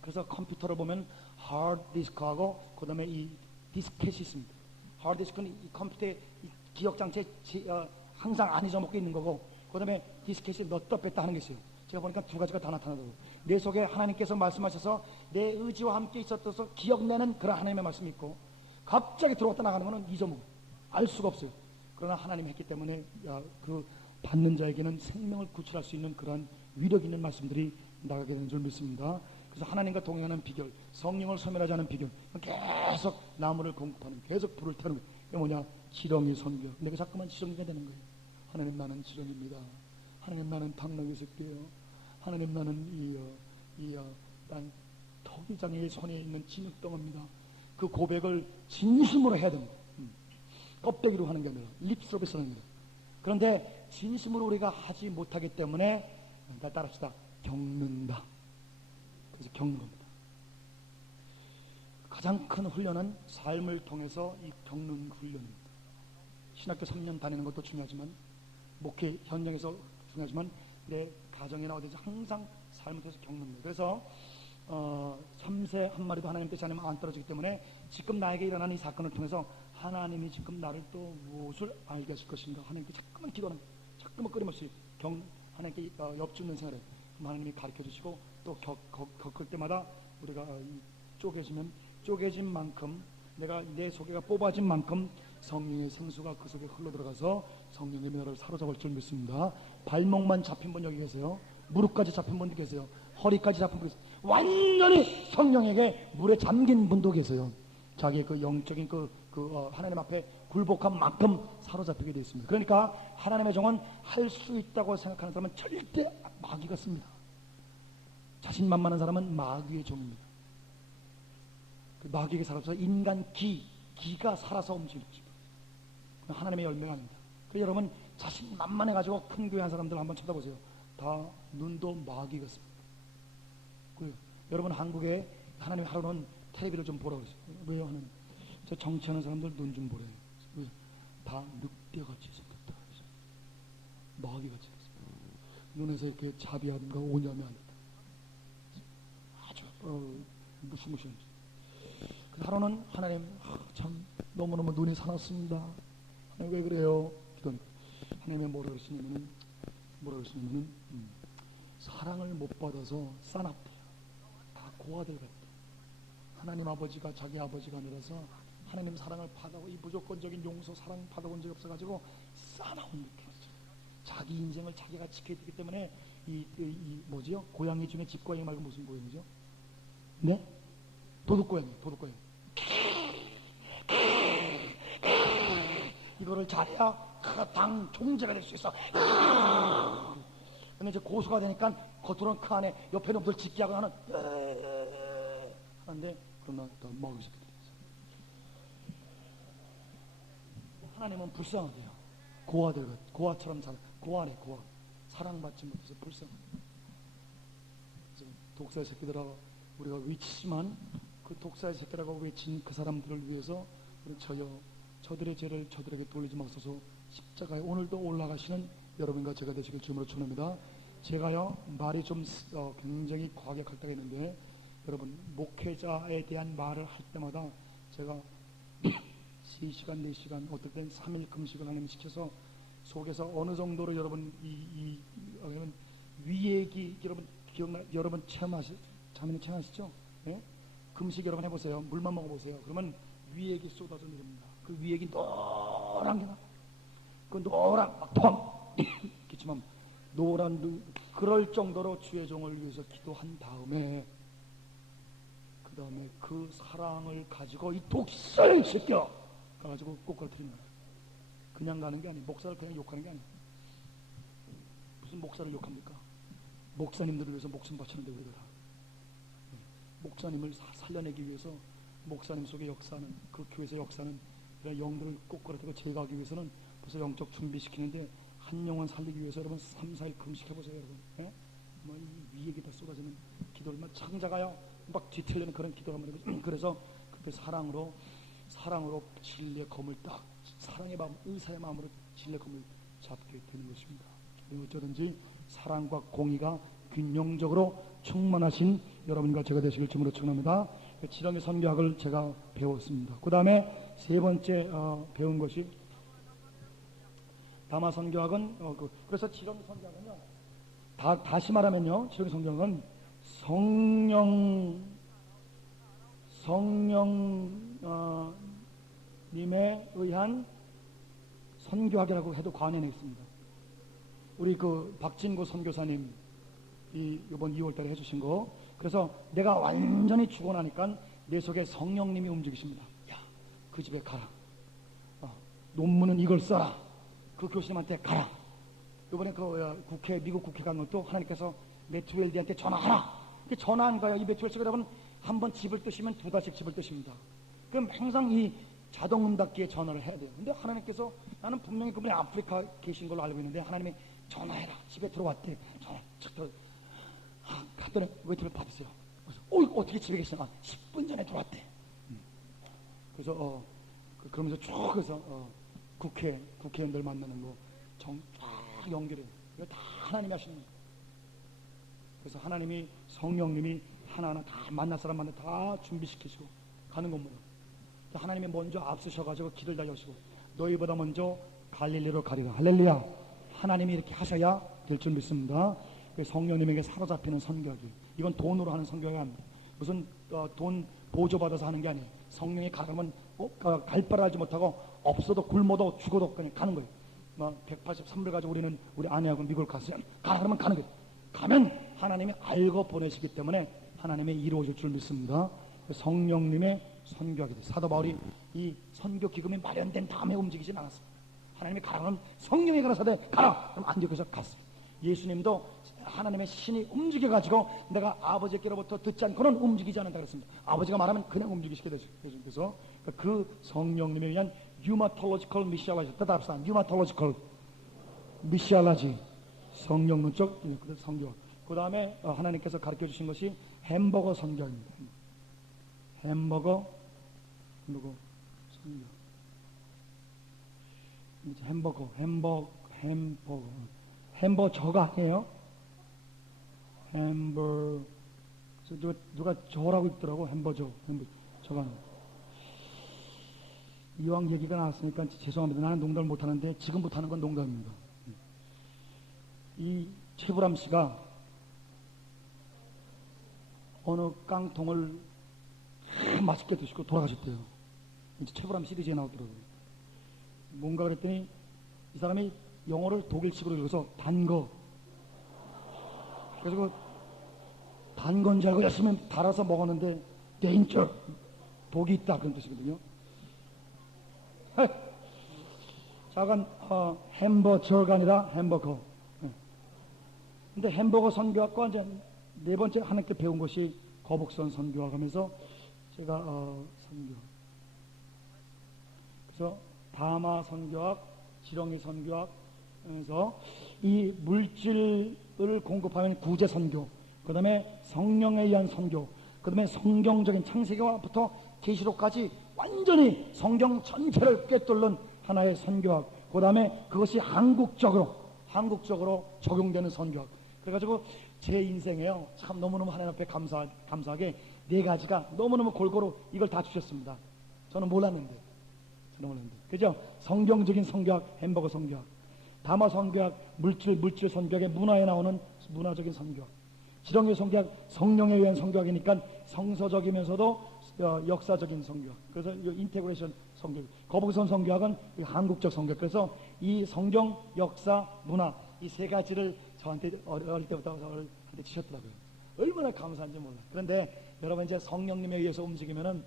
그래서 컴퓨터를 보면 하드디스크하고 그 다음에 이 디스켓이 있습니다. 하드디스크는 이 컴퓨터의 이 기억장치에 항상 안 잊어먹고 있는 거고 그 다음에 디스켓이 넣었다 뺐다 하는 게 있어요. 제가 보니까 두 가지가 다 나타나더라고요. 내 속에 하나님께서 말씀하셔서 내 의지와 함께 있었어서 기억내는 그런 하나님의 말씀이 있고 갑자기 들어왔다 나가는 거는 잊어먹어. 알 수가 없어요. 그러나 하나님이 했기 때문에 그 받는 자에게는 생명을 구출할 수 있는 그러한 위력 있는 말씀들이 나가게 되는 줄 믿습니다. 그래서 하나님과 동행하는 비결, 성령을 소멸하지 않은 비결, 계속 나무를 공급하는, 계속 불을 태우는 거예요. 그게 뭐냐? 지렁이 선교. 내가 자꾸만 지렁이가 되는 거예요. 하나님, 나는 지렁이입니다. 하나님, 나는 당나귀 새끼예요. 하나님, 나는 난 토기장애의 손에 있는 진흙덩어입니다. 그 고백을 진심으로 해야 됩니다. 껍데기로 하는 게 아니라 립스럽에 쓰는 거예요. 그런데 진심으로 우리가 하지 못하기 때문에 따라합시다. 겪는다. 그래서 겪는 겁니다. 가장 큰 훈련은 삶을 통해서 이 겪는 훈련입니다. 신학교 3년 다니는 것도 중요하지만 목회 현장에서 중요하지만 내 가정이나 어디서 항상 삶을 통해서 겪는 거예요. 그래서 참새 한 마리도 하나님 뜻이 아니면 안 떨어지기 때문에 지금 나에게 일어나는 이 사건을 통해서 하나님이 지금 나를 또 무엇을 알게 하실 것인가 하나님께 자꾸만 기도하는 거예요. 자꾸만 끊임없이 하나님께 엽주는 생활에 하나님이 가르쳐 주시고 또 겪을 때마다 우리가 쪼개진 만큼 내가 내 속에가 뽑아진 만큼 성령의 생수가 그 속에 흘러들어가서 성령의 나를 사로잡을 줄 믿습니다. 발목만 잡힌 분 여기 계세요. 무릎까지 잡힌 분도 계세요. 허리까지 잡힌 분도 계세요. 완전히 성령에게 물에 잠긴 분도 계세요. 자기의 그 영적인 하나님 앞에 굴복한 만큼 사로잡히게 되어 있습니다. 그러니까 하나님의 종은 할 수 있다고 생각하는 사람은 절대 마귀 같습니다. 자신만만한 사람은 마귀의 종입니다. 그 마귀에게 살아서 인간 기가 살아서 움직이는 것입니다. 하나님의 열매가 아닙니다. 그래서 여러분 자신만만해가지고 큰 교회 한 사람들 한번 쳐다보세요. 다 눈도 마귀 같습니다. 그래요. 여러분 한국에 하나님 하루는 텔레비를 좀 보라고 그러죠. 왜요? 하나님? 저 정치하는 사람들 눈 좀 보래요. 왜? 다 늑대같이 생겼다. 마귀같이 생겼습니다. 눈에서 이렇게 자비함과 오념이 아니다. 아주 무시무시한. 하루는 하나님 참 너무너무 눈이 사납습니다. 하나님 왜 그래요? 기도하니까 하나님이 뭐라 그러시냐면은 사랑을 못 받아서 싸납대요. 다 고아들 같대. 하나님 아버지가 자기 아버지가 아니라서 하나님 사랑을 받아고 이 무조건적인 용서 사랑 받아본 적이 없어가지고 싸나운 느낌이죠. 자기 인생을 자기가 지켜야 되기 때문에 이 뭐지요? 고양이 중에 집고양이 말고 무슨 고양이죠? 네? 도둑고양이. 이거를 잘해야 당 종제가 될 수 있어. 근데 이제 고수가 되니까 겉으로는 그 안에 옆에 놈들 짖게 하고 하는데 그러나 더 먹을 수 있게 돼서 하나님은 불쌍하대요. 고아처럼 고아네. 사랑받지 못해서 불쌍하대요. 그래서 독사의 새끼들아 우리가 외치지만 그 독사의 새끼라고 외친 그 사람들을 위해서 우리 저들의 죄를 저들에게 돌리지 마소서. 십자가에 오늘도 올라가시는 여러분과 제가 되시길 주님으로 축원합니다. 제가요 말이 좀 굉장히 과격할 때가 있는데 여러분 목회자에 대한 말을 할 때마다 제가 3시간 4시간 어떨 땐 3일 금식을 하나님 시켜서 속에서 어느 정도로 여러분 위액이 여러분 자매님 체험하시죠? 예? 금식 여러분 해보세요. 물만 먹어보세요. 그러면 위액이 쏟아져 내립니다. 그 위액이 노란 게 나. 그 노란 막 통 기침하면 노란 그럴 정도로 주의 종을 위해서 기도한 다음에 그 다음에 그 사랑을 가지고 이 독사의 새끼야 가지고 꼬꾸라뜨리는 거예요. 그냥 가는 게 아니에요. 목사를 그냥 욕하는 게 아니에요. 무슨 목사를 욕합니까? 목사님들을 위해서 목숨 바치는데 우리가 목사님을 살려내기 위해서 목사님 속에 역사는 그 교회에서 역사는 그런 영들을 꼬꾸라뜨리고 제거하기 위해서는 벌써 영적 준비시키는데 한 영혼 살리기 위해서 여러분 3, 4일 금식해보세요 여러분. 예? 뭐 이 위액이 다 쏟아지는 기도를 막 창자가요 막 뒤틀리는 그런 기도를 한번 해보세요. 그래서 그때 사랑으로 진리의 검을 딱 사랑의 마음 의사의 마음으로 진리의 검을 잡게 되는 것입니다. 어쩌든지 사랑과 공의가 균형적으로 충만하신 여러분과 제가 되시길 주님으로 축원합니다. 지렁이 선교학을 제가 배웠습니다. 그 다음에 세 번째 배운 것이 다마 선교학은 그래서 지렁이 선교학은요 다시 말하면요 지렁이 선교학은 성령님에 의한 선교학이라고 해도 과언이 있습니다. 우리 그 박진구 선교사님 이번 2월달에 해주신 거 그래서 내가 완전히 죽고 나니까 내 속에 성령님이 움직이십니다. 야, 그 집에 가라. 논문은 이걸 써라. 그 교수님한테 가라. 이번에 미국 국회 간 것도 하나님께서 매튜엘디한테 전화하라. 전화 안 가요. 이 매튜엘씨가 여러분 한번 집을 뜨시면 2달씩 집을 뜨십니다. 그럼 항상 이 자동응답기에 전화를 해야 돼요. 근데 하나님께서 나는 분명히 그분이 아프리카 계신 걸로 알고 있는데 하나님이 전화해라. 집에 들어왔대. 전화 척 들어. 갔더니 외투를 받으세요. 그래서 어떻게 집에 계시나? 10분 전에 들어왔대. 그래서 그러면서 쭉 해서 국회의원들 만나는 거 쫙 연결해요. 이거 다 하나님이 하시는 거예요. 그래서 하나님이 성령님이 하나하나 다 만날 사람 다 준비시키시고 가는 겁니다. 하나님이 먼저 앞서셔가지고 길을 달려시고 너희보다 먼저 갈릴리로 가리라. 할렐루야. 하나님이 이렇게 하셔야 될 줄 믿습니다. 성령님에게 사로잡히는 선교하기. 이건 돈으로 하는 선교가 아닙니다. 무슨 돈 보조받아서 하는 게 아니에요. 성령이 가라면 갈 바를 알지 못하고 없어도 굶어도 죽어도 그냥 가는 거예요. 183불 가지고 우리 아내하고 미국을 갔어요. 가라 그러면 가는 거예요. 가면 하나님이 알고 보내시기 때문에 하나님이 이루어질 줄 믿습니다. 성령님의 선교하게 돼요. 사도 바울이 이 선교 기금이 마련된 다음에 움직이진 않았습니다. 하나님이 가라면 성령이 가라사대 가라. 그럼 안디옥에서 갔어요. 예수님도 하나님의 신이 움직여가지고 내가 아버지께로부터 듣지 않고는 움직이지 않는다 그랬습니다. 아버지가 말하면 그냥 움직이시게 되죠. 그래서 그 성령님에 의한 pneumatological missiology, 뜻합시다. pneumatological missiology, 성령론적 선교. 그 다음에 하나님께서 가르쳐 주신 것이 햄버거 선교입니다. 햄버거 선교. 햄버거가 아니에요. 누가 저라고 있더라고. 저가. 이왕 얘기가 나왔으니까 죄송합니다. 나는 농담을 못하는데 지금부터 하는 건 농담입니다. 이 최불암 씨가 어느 깡통을 맛있게 드시고 돌아가셨대요. 이제 최불암 시리즈에 나오더라고요. 뭔가 그랬더니 이 사람이 영어를 독일식으로 읽어서 단거. 그래서 그 단 건 줄 알고 열심히 달아서 먹었는데 danger, 독이 있다 그런 뜻이거든요. 잠깐 햄버거가 아니라 햄버거. 근데 햄버거 선교학과 이제 네 번째 하나님께 배운 것이 거북선 선교학 하면서 제가 선교. 그래서 다마 선교학, 지렁이 선교학 하면서 이 물질을 공급하면 구제 선교, 그 다음에 성령에 의한 선교, 그 다음에 성경적인 창세기와부터 계시록까지 완전히 성경 전체를 꿰뚫는 하나의 선교학, 그 다음에 그것이 한국적으로 적용되는 선교학. 그래가지고 제 인생에요, 참 너무너무 하나님 앞에 감사하게 네 가지가 너무너무 골고루 이걸 다 주셨습니다. 저는 몰랐는데. 그죠? 성경적인 선교학, 햄버거 선교학, 다마 선교학, 물질 선교학의 문화에 나오는 문화적인 선교학, 지렁이 선교학, 성령에 의한 선교학이니까 성서적이면서도 역사적인 선교학. 그래서 인테그레이션 선교학, 거북선 선교학은 한국적 선교학. 그래서 이 성경, 역사, 문화 이 세 가지를 저한테 어릴 때부터 저한테 주셨더라고요. 얼마나 감사한지 몰라. 그런데 여러분 이제 성령님에 의해서 움직이면은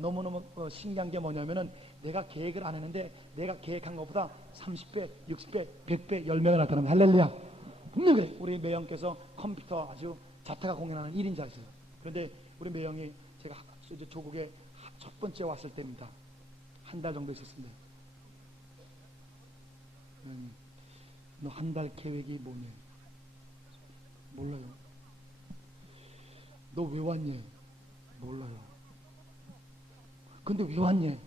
너무너무 신기한 게 뭐냐면은 내가 계획을 안 했는데 내가 계획한 것보다 30배, 60배, 100배, 10배가 나타나면 할렐루야. 분명히 우리 매형께서 컴퓨터 아주 자타가 공연하는 1인자였어요. 그런데 우리 매형이 제가 이제 조국에 첫 번째 왔을 때입니다. 한 달 정도 있었습니다. 너 한 달 계획이 뭐니? 몰라요. 너 왜 왔니? 몰라요. 근데 왜 왔니?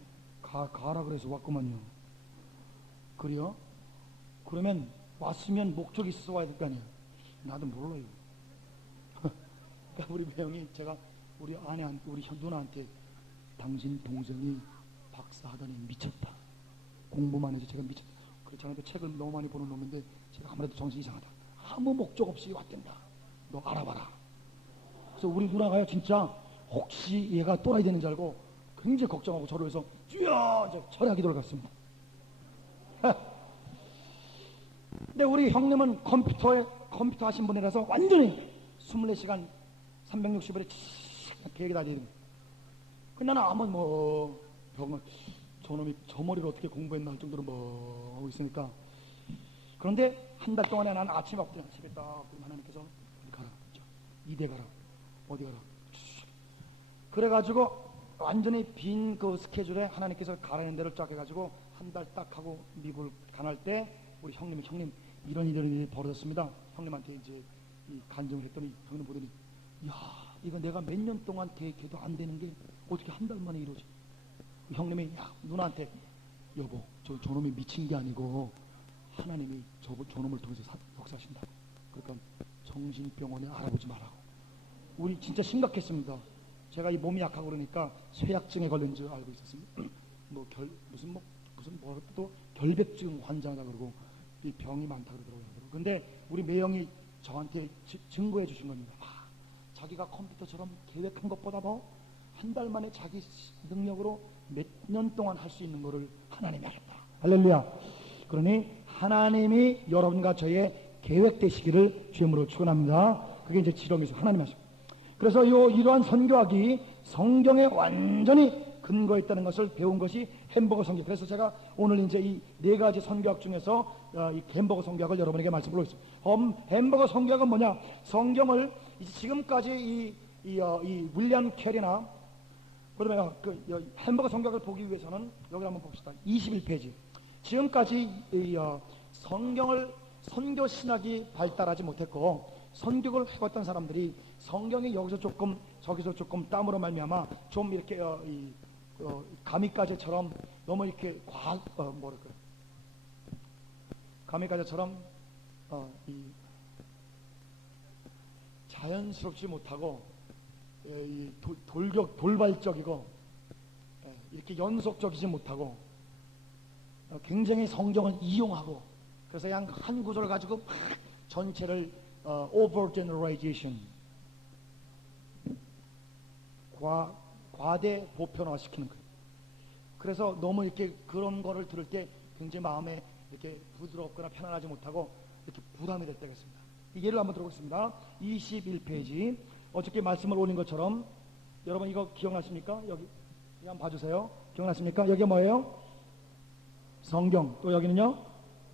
가라 그래서 왔구만요. 그래요? 그러면 왔으면 목적이 있어서 와야 될 거 아니에요. 나도 몰라요. 그러니까 우리 매형이 제가 우리 우리 누나한테 당신 동생이 박사하더니 미쳤다. 공부만 해서 제가 미쳤다. 그렇지 않아도 책을 너무 많이 보는 놈인데 제가 아무래도 정신이 이상하다. 아무 목적 없이 왔댄다. 너 알아봐라. 그래서 우리 누나가요 진짜 혹시 얘가 또라이 되는 줄 알고 굉장히 걱정하고 저를 해서 주여 이제 절하기 돌아갔습니다. 근데 우리 형님은 컴퓨터 하신 분이라서 완전히 24시간 360일에 계획이 다 되는. 근데 나는 아무 병을 저놈이 저 머리를 어떻게 공부했나 할 정도로 하고 있으니까. 그런데 한 달 동안에 나는 아침에 엎드려 집에 딱 하나님께서 가라, 이대 가라, 어디 가라. 그래가지고 완전히 빈 그 스케줄에 하나님께서 가라는 데를 쫙 해가지고 한 달 딱 하고 미국을 간할 때 우리 형님 이런 일이 벌어졌습니다. 형님한테 이제 이 간증을 했더니 형님 보더니 야 이거 내가 몇 년 동안 계획해도 안 되는 게 어떻게 한 달 만에 이루어지. 형님이 야 누나한테 여보 저놈이 미친 게 아니고 하나님이 저놈을 통해서 역사하신다. 그러니까 정신병원에 알아보지 말라고. 우리 진짜 심각했습니다. 제가 이 몸이 약하고 그러니까 쇠약증에 걸린 줄 알고 있었습니다. 무슨 또 결백증 환자다 그러고 이 병이 많다 그러더라고요. 근데 우리 매형이 저한테 증거해 주신 겁니다. 자기가 컴퓨터처럼 계획한 것보다 더 한 달 만에 자기 능력으로 몇 년 동안 할 수 있는 거를 하나님이 하셨다. 할렐루야. 그러니 하나님이 여러분과 저의 계획 되시기를 주님으로 축원합니다. 그게 이제 지렁이에서 하나님 하십니다. 그래서 이러한 선교학이 성경에 완전히 근거에 있다는 것을 배운 것이 햄버거 선교. 그래서 제가 오늘 이제 이 네 가지 선교학 중에서 이 햄버거 선교학을 여러분에게 말씀을 하겠습니다. 햄버거 선교학은 뭐냐? 성경을 지금까지 이 윌리엄 캐리나 그러면 햄버거 선교학을 보기 위해서는 여기 한번 봅시다. 21페이지. 지금까지 성경을 선교 신학이 발달하지 못했고 선교를 해왔던 사람들이 성경이 여기서 조금 저기서 조금 땀으로 말미암아 좀 이렇게 가미가제처럼 너무 이렇게 가미가제처럼 자연스럽지 못하고 돌발적이고 이렇게 연속적이지 못하고 굉장히 성경을 이용하고 그래서 그냥 한 구절을 가지고 전체를 overgeneralization, 과대 보편화시키는 거예요. 그래서 너무 이렇게 그런 거를 들을 때 굉장히 마음에 이렇게 부드럽거나 편안하지 못하고 이렇게 부담이 될 때가 있습니다. 예를 한번 들어보겠습니다. 21페이지. 어저께 말씀을 올린 것처럼 여러분 이거 기억나십니까? 여기 한번 봐주세요. 기억나십니까? 여기 뭐예요? 성경. 또 여기는요?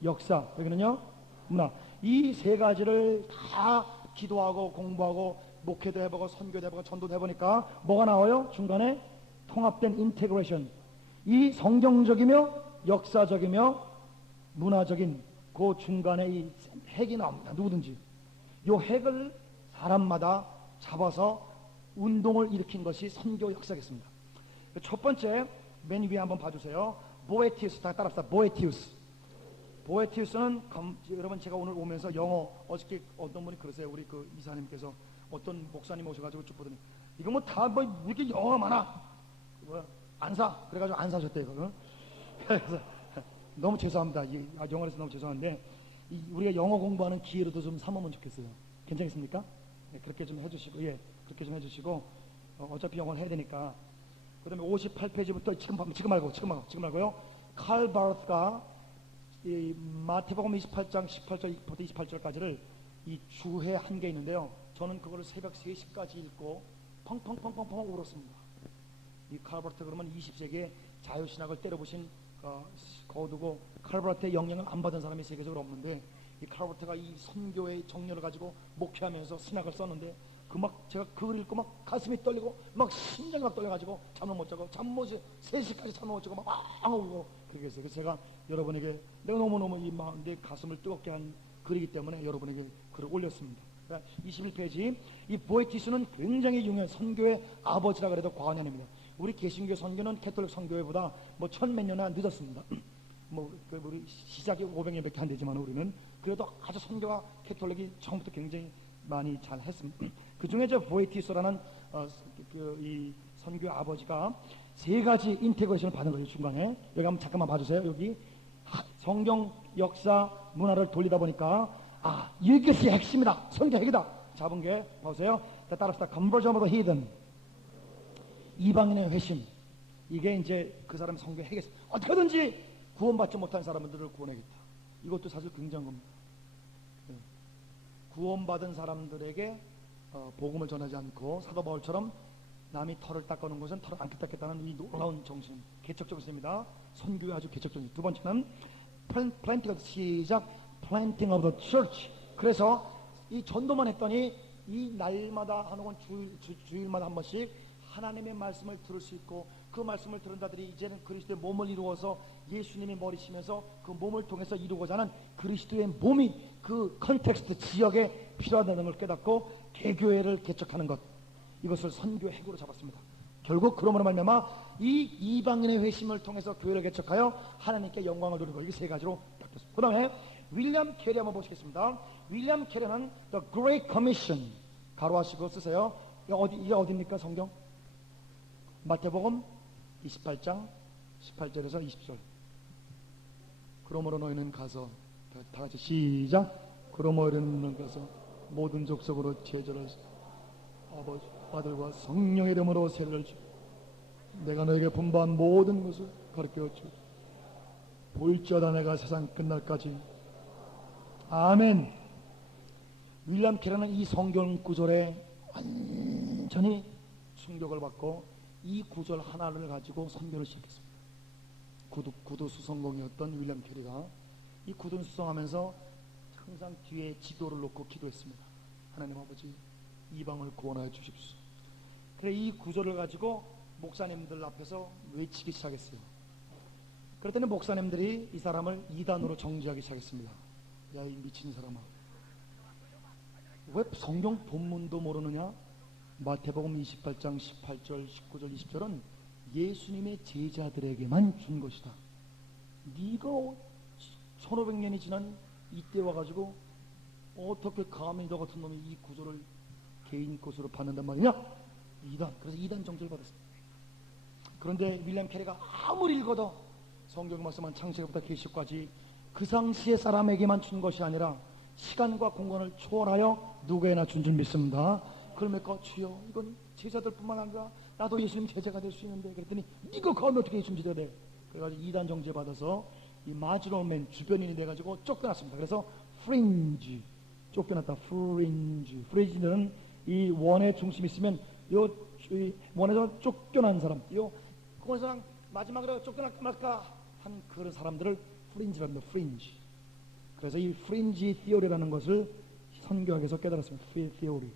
역사. 여기는요? 문화. 이 세 가지를 다 기도하고 공부하고 목회도 해보고 선교도 해보고 전도도 해보니까 뭐가 나와요? 중간에 통합된 인테그레이션. 이 성경적이며 역사적이며 문화적인 그 중간에 이 핵이 나옵니다. 누구든지. 이 핵을 사람마다 잡아서 운동을 일으킨 것이 선교 역사겠습니다. 첫 번째 맨 위에 한번 봐주세요. 보에티우스. 다 따라합시다. 보에티우스. 보에티우스는 여러분 제가 오늘 오면서 영어 어저께 어떤 분이 그러세요. 우리 그 이사님께서 어떤 목사님 오셔가지고 쭉 보더니 이거 뭐 다 뭐 이렇게 영어가 많아. 안 사. 그래가지고 안 사셨대 이거. 그래서 너무 죄송합니다. 영어에서 너무 죄송한데 우리가 영어 공부하는 기회로도 좀 삼으면 좋겠어요. 괜찮겠습니까? 네, 그렇게 좀 해주시고 그렇게 좀 해주시고 어차피 영어를 해야 되니까. 그다음에 58페이지부터 지금 말고요. 칼 바르트가 이 마태복음 28장 18절부터 28절까지를 이 주해 한 게 있는데요. 저는 그거를 새벽 3시까지 읽고 펑펑펑펑펑 울었습니다. 이 칼 바르트 그러면 20세기에 자유신학을 때려부신 거두고 칼 바르트의 영향을 안 받은 사람이 세계적으로 없는데 이 칼 바르트가 이 선교의 정렬을 가지고 목회하면서 신학을 썼는데 제가 그걸 읽고 막 가슴이 떨리고 막 심장이 막 떨려가지고 잠을 못 자고 3시까지 잠을 못 자고 막 울고 그렇게 했어요. 그래서 제가 여러분에게 내가 너무너무 내 가슴을 뜨겁게 한 글이기 때문에 여러분에게 글을 올렸습니다. 21페이지. 이 보에티스는 굉장히 유명한 선교의 아버지라 그래도 과언이 아닙니다. 우리 개신교 선교는 캐톨릭 선교회보다 뭐 1000몇 년이나 늦었습니다. 우리 시작이 500년밖에 안 되지만 우리는 그래도 아주 선교와 캐톨릭이 처음부터 굉장히 많이 잘 했습니다. 그 중에 저 보에티스라는 이 선교 아버지가 세 가지 인테그레이션을 받은 거죠. 중간에 여기 한번 잠깐만 봐주세요. 여기 성경, 역사, 문화를 돌리다 보니까 이것이 핵심이다. 선교 핵이다. 잡은 게 보세요. 따라합시다. Conversion of the heathen. 이방인의 회심. 이게 이제 그 사람 성교의 핵이었어요. 어떻게든지 구원받지 못한 사람들을 구원하겠다. 이것도 사실 굉장한 겁니다. 구원받은 사람들에게 복음을 전하지 않고 사도 바울처럼 남이 털을 닦아놓은 것은 털을 안 닦겠다는 이 놀라운 정신, 개척적 정신입니다. 선교의 아주 개척적인. 두 번째는 planting, 시작, planting of the church. 그래서 이 전도만 했더니 이 날마다 하는 주일마다 한 번씩 하나님의 말씀을 들을 수 있고 그 말씀을 들은 자들이 이제는 그리스도의 몸을 이루어서 예수님이 머리시면서 그 몸을 통해서 이루고자 하는 그리스도의 몸이 그 컨텍스트 지역에 필요하다는 걸 깨닫고 개교회를 개척하는 것, 이것을 선교 핵으로 잡았습니다. 결국 그러므로 말미암아 이 이방인의 회심을 통해서 교회를 개척하여 하나님께 영광을 돌리고 이게 세 가지로 딱 됐습니다. 그 다음에 윌리엄 캐리 한번 보시겠습니다. 윌리엄 캐리는 The Great Commission 가로하시고 쓰세요. 이게 어디입니까? 성경? 마태복음 28장 18절에서 20절. 그러므로 너희는 가서 다 같이 시작. 그러므로 너희는 가서 모든 족속으로 제자를 아버지, 아들과 성령의 이름으로 세례를 주고 내가 너에게 분부한 모든 것을 가르쳐 주고 볼지어다 내가 세상 끝날까지. 아멘. 윌리엄 캐리는 이 성경 구절에 완전히 충격을 받고 이 구절 하나를 가지고 선교를 시작했습니다. 구두 수성공이었던 윌리엄 캐리가 이 구두 수성하면서 항상 뒤에 지도를 놓고 기도했습니다. 하나님 아버지, 이방을 구원하여 주십시오. 그래 이 구절을 가지고 목사님들 앞에서 외치기 시작했어요. 그랬더니 목사님들이 이 사람을 이단으로 정죄하기 시작했습니다. 야, 이 미친 사람아, 왜 성경 본문도 모르느냐? 마태복음 28장 18절 19절 20절은 예수님의 제자들에게만 준 것이다. 네가 1500년이 지난 이때 와가지고 어떻게 감히 너 같은 놈이 이 구조를 개인 것으로 받는단 말이냐? 이단. 그래서 이단 정죄를 받았습니다. 그런데 윌리엄 캐리가 아무리 읽어도 성경 말씀은 창세기부터 계시까지 그 당시의 사람에게만 준 것이 아니라 시간과 공간을 초월하여 누구에나 준 줄 믿습니다. 그걸 믿고 주여 이건 제자들뿐만 아니라 나도 예수님 제자가 될 수 있는데 그랬더니 네가 가면 어떻게 예수님 제자가 돼? 그래가지고 이단 정죄 받아서 이 마지노맨 주변인이 돼가지고 쫓겨났습니다. 그래서 프린지 쫓겨났다. 프린지는 이 원의 중심이 있으면 요 원에서 쫓겨난 사람, 요 그것은 마지막으로 쫓겨날까 말까 한 그런 사람들을 프린지라고 합니다. 프린지. 그래서 이 프린지 티오리라는 것을 선교학에서 깨달았습니다. 티오리.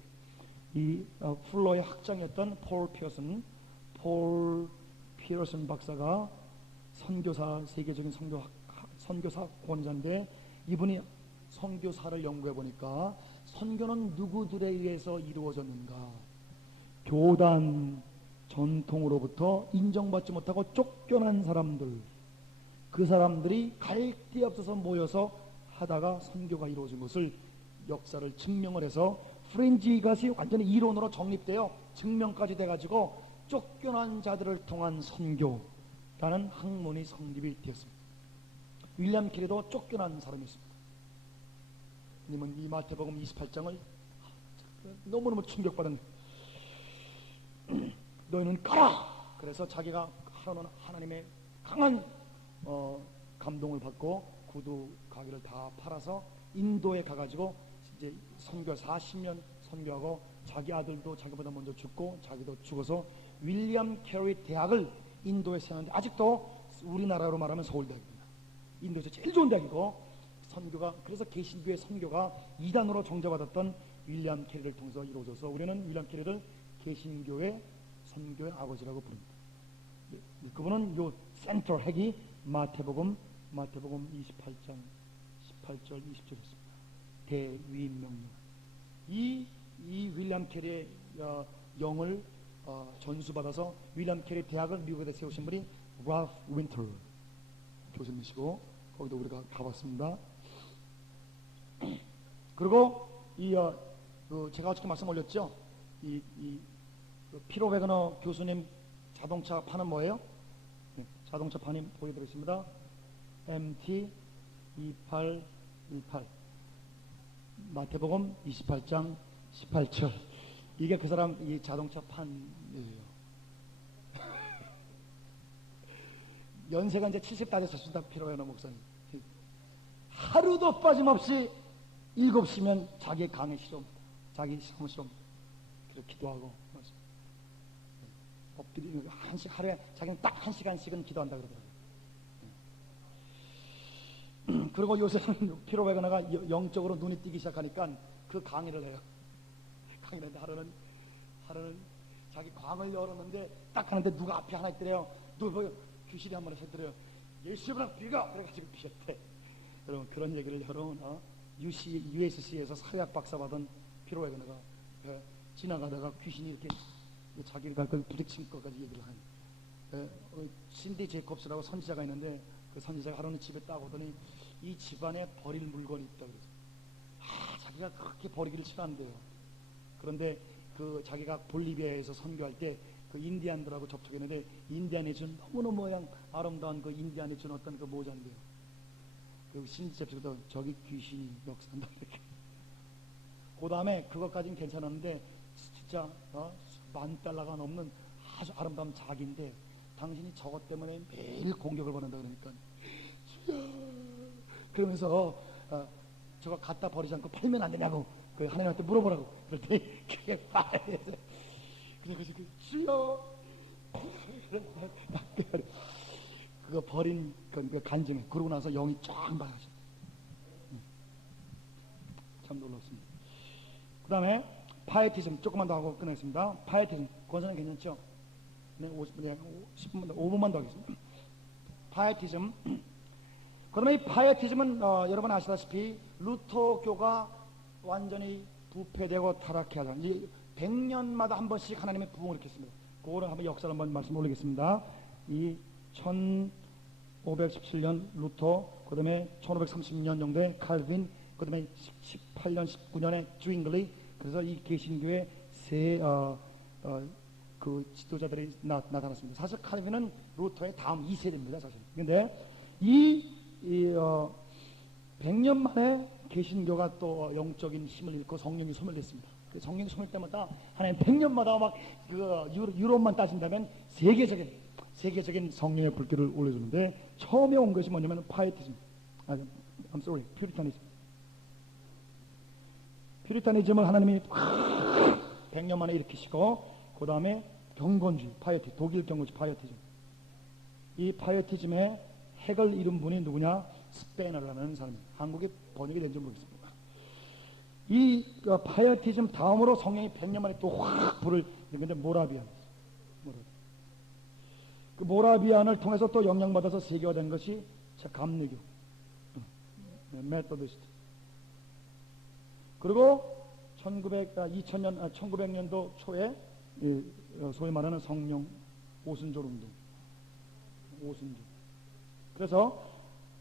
이 풀러의 학장이었던 폴 피어슨 박사가 선교사, 세계적인 선교사 권자인데 이분이 선교사를 연구해 보니까 선교는 누구들에 의해서 이루어졌는가? 교단 전통으로부터 인정받지 못하고 쫓겨난 사람들, 그 사람들이 갈 데 없어서 모여서 하다가 선교가 이루어진 것을 역사를 증명을 해서 프린지 것이 완전히 이론으로 정립되어 증명까지 돼가지고 쫓겨난 자들을 통한 선교라는 학문이 성립이 되었습니다. 윌리엄 캐리도 쫓겨난 사람이었습니다. 님은 이 마태복음 28장을 너무너무 충격받은 너희는 가라! 그래서 자기가 하는 하나님의 강한 감동을 받고 구두 가게를 다 팔아서 인도에 가가지고 이제 선교 40년 선교하고 자기 아들도 자기보다 먼저 죽고 자기도 죽어서 윌리엄 캐리 대학을 인도에 세웠는데 아직도 우리나라로 말하면 서울대학입니다. 인도에서 제일 좋은 대학이고 선교가 그래서 개신교의 선교가 2단으로 정죄받았던 윌리엄 캐리를 통해서 이루어져서 우리는 윌리엄 캐리를 개신교의 선교의 아버지라고 부릅니다. 그분은 요 센터 핵이 마태복음 28장 18절 20절이었습니다. 대위명령. 이 윌리엄 캐리의 영을 전수받아서 윌리엄 캐리 대학을 미국에다 세우신 분이 라프 윈터 교수님이시고 거기도 우리가 가봤습니다. 그리고 제가 어저께 말씀 올렸죠. 피로 베거너 교수님 자동차 판은 뭐예요? 네, 자동차 판이 보여드리겠습니다. MT2818 마태복음 28장 18절 이게 그 사람 이 자동차 판이에요. 연세가 이제 70다 되셨습니다. 피로 베거너 목사님. 하루도 빠짐없이 7시면 자기 강의 실험입니다. 자기 시험을 실험입니다. 그래서 기도하고 엎드리는 하루에 자기는 딱 1시간씩은 기도한다 그러더라고요. 그리고 요새는 피로 베거너가 영적으로 눈이 띄기 시작하니까 그 강의를 해요. 강의를 하는데 하루는 자기 광을 열었는데 딱 하는데 누가 앞에 하나 있더래요. 누가 귀신이 한 번 하셨더래요. 예수님이랑 비가 그래가지고 비셨대. 여러분 그런 얘기를 여러분 USC에서 사회학 박사 받은 피로 베거너가 지나가다가 귀신이 이렇게 자기가 그 부딪힌 것까지 얘기를 하니 신디 제이콥스라고 선지자가 있는데 그 선지자가 하루는 집에 딱 오더니 이 집안에 버릴 물건이 있다 그래서 자기가 그렇게 버리기를 싫어한대요. 그런데 그 자기가 볼리비아에서 선교할 때 그 인디안들하고 접촉했는데 인디안이 준 너무너무 아름다운 그 인디안이 준 어떤 그 모자인데요. 그 신지접시도 저기 귀신이 역사한다 이렇게. 그 다음에 그것까지는 괜찮았는데 진짜 $10,000가 넘는 아주 아름다운 작인데 당신이 저것 때문에 매일 공격을 받는다 그러니까 그러면서 저거 갖다 버리지 않고 팔면 안 되냐고 그 하나님한테 물어보라고 그랬더니 그게 그래서 주여 그거 버린 그 간증을 그러고 나서 영이 쫙 맑아졌어요. 참 놀랐습니다. 그 다음에 파이티즘 조금만 더 하고 끝내겠습니다. 파이티즘 권사는 괜찮죠? 네, 10분, 5분만 더 하겠습니다. 파이티즘. 그러면 이 파이티즘은 여러분 아시다시피 루터교가 완전히 부패되고 타락해 하자. 100년마다 한 번씩 하나님의 부흥을 일으켰습니다. 그거를 한번 역사를 한번 말씀 올리겠습니다. 이 1517년 루터, 그 다음에 1530년 정도에 칼빈, 그 다음에 18년, 19년에 주잉글리. 그래서 이 개신교의 그 지도자들이 나타났습니다. 사실 칼빈은 루터의 다음 2세대입니다, 사실. 근데 100년 만에 개신교가 또 영적인 힘을 잃고 성령이 소멸됐습니다. 그 성령이 소멸 때마다 하나님 100년마다 막 유럽만 따진다면 세계적인 성령의 불길을 올려주는데, 처음에 온 것이 뭐냐면 파이티즘, I'm sorry, 퓨리타니즘을 하나님이 100년 만에 일으키시고, 그 다음에 경건주의, 독일 경건주의 파이어티즘. 이 파이어티즘의 핵을 이룬 분이 누구냐? 스페너라는 사람입니다. 한국에 번역이 된지 모르겠습니다. 이 파이어티즘 다음으로 성령이 100년 만에 또 확 불을 이는데 모라비안. 그 모라비안을 통해서 또 영향받아서 세계화된 것이 감리교, 메토디스트. 그리고 1900년도 초에 소위 말하는 성령 오순절 운동. 그래서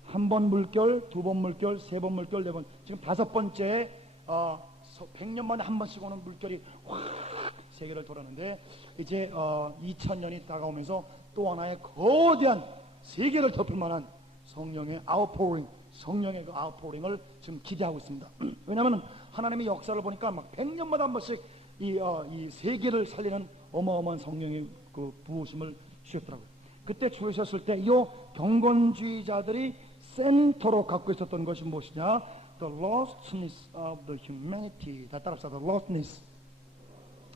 한 번 물결, 두 번 물결, 세 번 물결, 네 번, 지금 5번째 100년 만에 한 번씩 오는 물결이 확 세계를 돌았는데, 이제 2000년이 다가오면서 또 하나의 거대한 세계를 덮을 만한 성령의 아웃포링, 성령의 그 아웃포링을 지금 기대하고 있습니다. 왜냐하면 하나님의 역사를 보니까 막 100년마다 한 번씩 이 세계를 살리는 어마어마한 성령의 그 부으심을 주셨더라고요. 그때 주셨을 때 이 경건주의자들이 센터로 갖고 있었던 것이 무엇이냐? The lostness of the humanity. 다 따라합시다. The lostness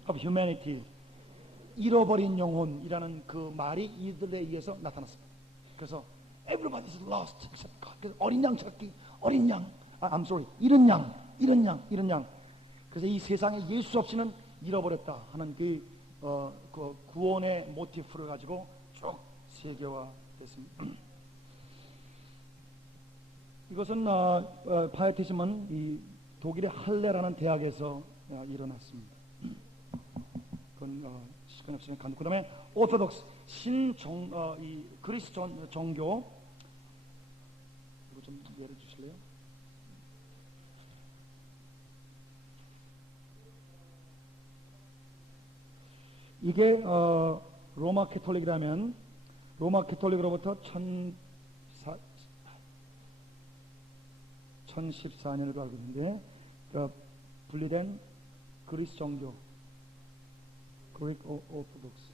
of humanity. 잃어버린 영혼이라는 그 말이 이들에 의해서 나타났습니다. 그래서 everybody is lost. 그래서 어린 양 찾기, 어린 양. I'm sorry. 잃은 양. 그래서 이 세상에 예수 없이는 잃어버렸다 하는 그 구원의 모티프를 가지고 쭉 세계화됐습니다. 이것은 파이어티즘은 이 독일의 할레라는 대학에서 일어났습니다. 그건 시간 없으면 간다. 그 다음에 오토독스 이 그리스 정교, 이거 좀 예를 주실래요? 이게 로마 캐톨릭이라면 로마 캐톨릭으로부터 1014년을 알고 있는데, 분리된 그리스 정교, 그릭 오토독스.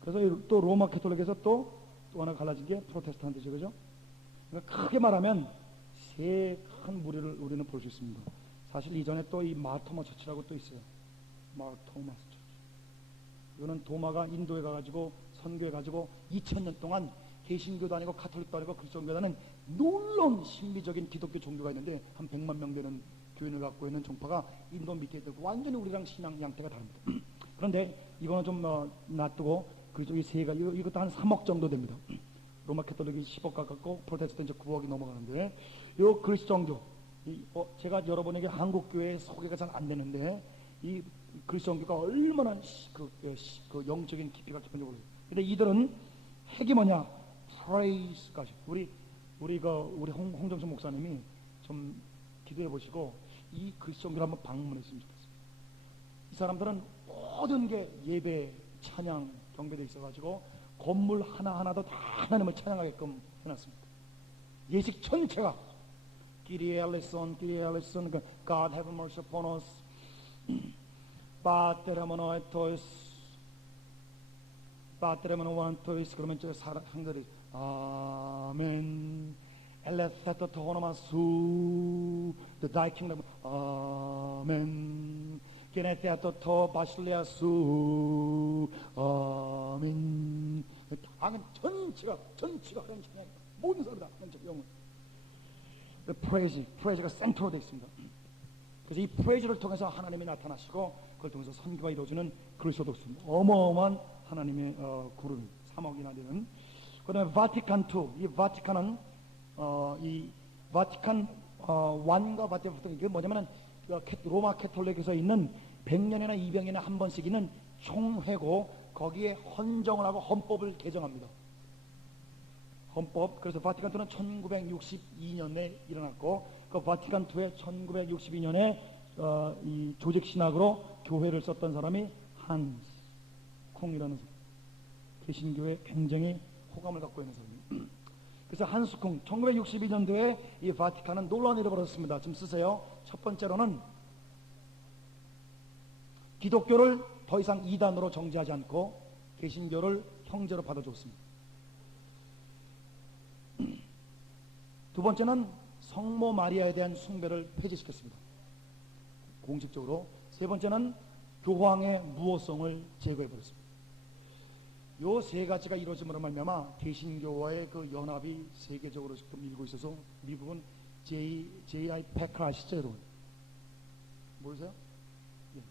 그래서 또 로마 캐톨릭에서 또 하나 갈라진 게 프로테스탄트죠, 그죠? 그러니까 크게 말하면 세 큰 무리를 우리는 볼 수 있습니다. 사실 이전에 또 이 마르토마 처치라고 또 있어요. 마르토마 처치. 이거는 도마가 인도에 가가지고 선교해가지고 2000년 동안 개신교도 아니고 카톨릭도 아니고 그리스도교도 아닌 놀라운 신비적인 기독교 종교가 있는데, 한 100만 명 되는 교인을 갖고 있는 종파가 인도 밑에 있고, 완전히 우리랑 신앙 양태가 다릅니다. 그런데 이거는 좀 놔두고 그리스도교 세가 이것도 한 3억 정도 됩니다. 로마 캐톨릭이 10억 가깝고 프로테스탄트 9억이 넘어가는데, 이 그리스 정교, 제가 여러분에게 한국 교회 소개가 잘 안 되는데 이 그리스 정교가 얼마나 그 영적인 깊이가 깊은지 모르겠어요. 근데 이들은 핵이 뭐냐? 프레이스까지. 우리 홍정수 목사님이 좀 기도해 보시고 이 그리스 정교를 한번 방문했으면 좋겠어요. 이 사람들은 모든 게 예배, 찬양, 경배돼 있어가지고 건물 하나하나도 다 하나님을 찬양하게끔 해놨습니다. 예식 전체가 Kyrie eleison, God have mercy upon us. Pater tois. 그러면 저 사람들이 아멘. 엘레사토 토노마수 The thy kingdom. 아멘. 게네테아토 토 바실리아수. 아멘. 당연 전체가 하나님 찬양. 모든 사람들 다 하나님 영혼. 프레이즈가 센터로 되어 있습니다. 그래서 이 프레이즈를 통해서 하나님이 나타나시고 그걸 통해서 선교가 이루어지는 그리스도독스, 어마어마한 하나님의 구름 3억이나 되는. 그 다음에 바티칸2. 이 바티칸은 이 바티칸 1과 바티칸 2, 이게 뭐냐면은 로마 캐톨릭에서 있는 100년이나 200년에 한 번씩 있는 총회고, 거기에 헌정을 하고 헌법을 개정합니다. 헌법. 그래서 바티칸2는 1962년에 일어났고, 그 바티칸2의 1962년에 이 조직신학으로 교회를 썼던 사람이 한스 콩이라는 사람, 개신교에 굉장히 호감을 갖고 있는 사람입니다. 그래서 한스콩 1962년도에 이 바티칸은 놀라운 일을 벌였습니다. 좀 쓰세요. 첫 번째로는 기독교를 더 이상 이단으로 정지하지 않고 개신교를 형제로 받아줬습니다. 두 번째는 성모 마리아에 대한 숭배를 폐지시켰습니다. 공식적으로. 세 번째는 교황의 무호성을 제거해버렸습니다. 요 세 가지가 이루어짐으로 말미암아 개신교와의 그 연합이 세계적으로 지금 일고 있어서 미국은 J.I. 패커 아시죠, 여러분? 모르세요? 예.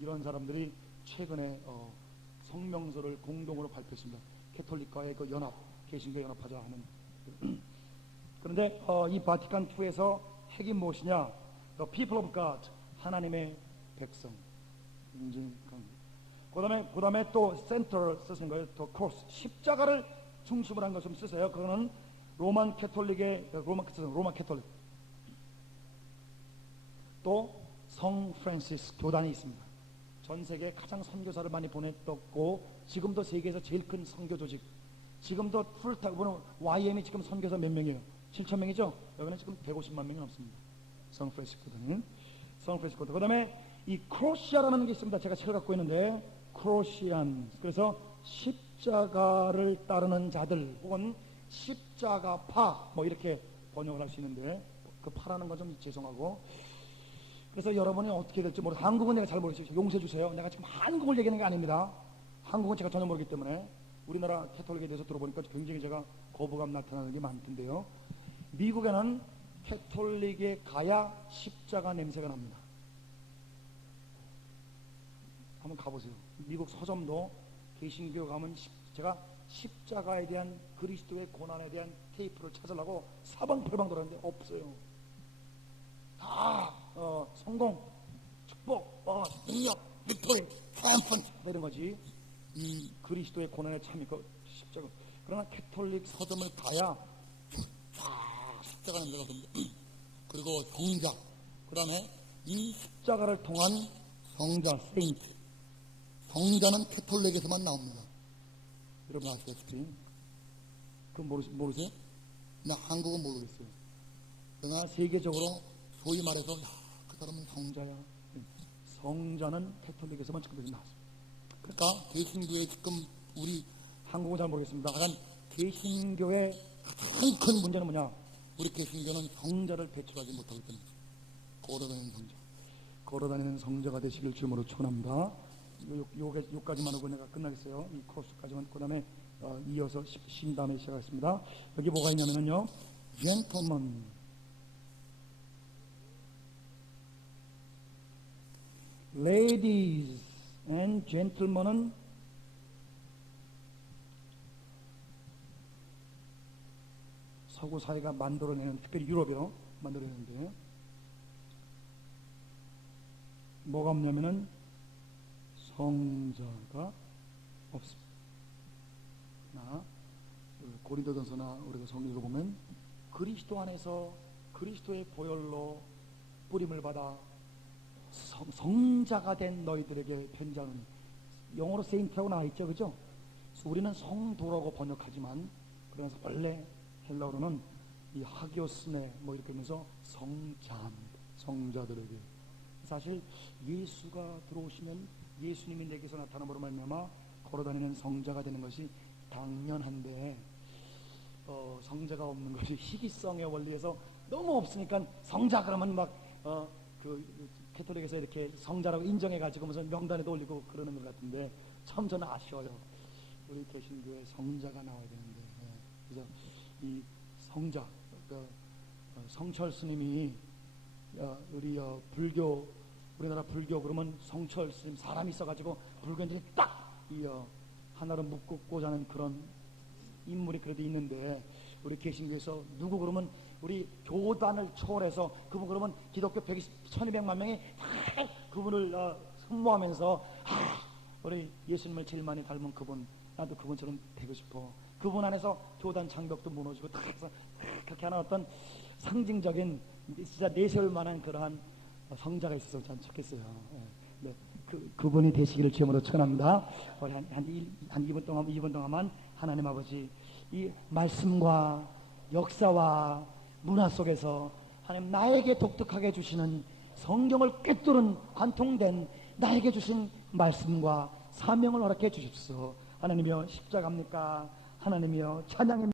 이런 사람들이 최근에 성명서를 공동으로 발표했습니다. 캐톨릭과의 그 연합, 개신교 연합하자 하는. 그런데 이 바티칸 2에서 핵이 무엇이냐? The people of God, 하나님의 백성. 그 다음에 또 센터를 쓰신 거예요. 또 크로스, 십자가를 중심으로 한 것 좀 쓰세요. 그거는 로마 캐톨릭. 또 성 프란시스 교단이 있습니다. 전 세계에 가장 선교사를 많이 보냈었고 지금도 세계에서 제일 큰 선교 조직. 지금도 풀타임 YM이 지금 선교사 몇 명이에요? 7,000명이죠? 여기는 지금 150만 명이 넘습니다. 성 프란시스 교단은. 그 다음에 이 크로시아라는 게 있습니다. 제가 책을 갖고 있는데 크로시안, 그래서 십자가를 따르는 자들 혹은 십자가파 뭐 이렇게 번역을 할 수 있는데 그 파라는 건 좀 죄송하고, 그래서 여러분이 어떻게 될지 모르겠어요. 한국은 내가 잘 모르겠어요. 용서해 주세요. 내가 지금 한국을 얘기하는 게 아닙니다. 한국은 제가 전혀 모르기 때문에. 우리나라 캐톨릭에 대해서 들어보니까 굉장히 제가 거부감 나타나는 게 많던데요. 미국에는 캐톨릭에 가야 십자가 냄새가 납니다. 한번 가보세요. 미국 서점도 개신교 가면 제가 십자가에 대한 그리스도의 고난에 대한 테이프를 찾으려고 사방팔방 돌았는데 없어요. 다 성공, 축복, 능력, 빅토리, 트럼프 이런 거지. 이 그리스도의 고난에 참이 그 십자가. 그러나 캐톨릭 서점을 가야 십자가 냄새가 듭니다. 그리고 성자, 그 다음에 이 십자가를 통한 성자, 세인트. 성자는 캐톨릭에서만 나옵니다. 여러분 아시다시피. 그건 모르세요? 나 한국은 모르겠어요. 그러나 세계적으로 소위 말해서 그 사람은 성자야. 성자는 캐톨릭에서만 지금 나왔습니다. 그러니까 개신교의 지금 우리 한국은 잘 모르겠습니다. 하여간 개신교의 가장 큰 문제는 뭐냐? 우리 개신교는 성자를 배출하지 못하기 때문에. 걸어다니는 성자가 되시길 주님으로 축원합니다. 요까지만 하고 내가 끝나겠어요. 이 코스까지만. 그 다음에 이어서 신 다음에 시작하겠습니다. 여기 뭐가 있냐면요, gentlemen, ladies and gentlemen은 서구 사회가 만들어내는, 특별히 유럽이요 만들어내는데 뭐가 없냐면은 성자가 없습니다. 고린도전서나 우리가 성경을 보면 그리스도 안에서 그리스도의 보혈로 뿌림을 받아 성자가 된 너희들에게 편지하노니, 영어로 세인트라고 나와 있죠, 그죠? 우리는 성도라고 번역하지만 그래서 원래 헬라어로는 이 하기오스네 뭐 이렇게 하면서 성자입니다. 성자들에게. 사실 예수가 들어오시면 예수님이 내게서 나타남으로 말미암아 걸어다니는 성자가 되는 것이 당연한데 성자가 없는 것이 희귀성의 원리에서 너무 없으니까 성자 그러면 막 캐톨릭에서 이렇게 성자라고 인정해가지고 무슨 명단에도 올리고 그러는 것 같은데 참 저는 아쉬워요. 우리 개신교에 성자가 나와야 되는데. 그래서 이 성자, 성철 스님이 우리나라 불교 그러면 성철 스님 사람이 있어가지고 불교인들이 딱 하나로 묶고 자는 그런 인물이 그래도 있는데, 우리 개신교에서 누구 그러면 우리 교단을 초월해서 그분 그러면 기독교 1200만 명이 다 그분을 흠모하면서 우리 예수님을 제일 많이 닮은 그분, 나도 그분처럼 되고 싶어. 그분 안에서 교단 장벽도 무너지고 다 해서 그렇게 하는 어떤 상징적인 진짜 내세울 만한 그러한 성자가 있어서 참 좋겠어요. 네. 그분이 되시기를 주님으로 축원합니다. 우리 한 2분 동안만 하나님 아버지 이 말씀과 역사와 문화 속에서 하나님 나에게 독특하게 주시는 성경을 꿰뚫은 관통된 나에게 주신 말씀과 사명을 허락해 주십시오. 하나님이여 십자가입니까? 하나님이여 찬양입니까?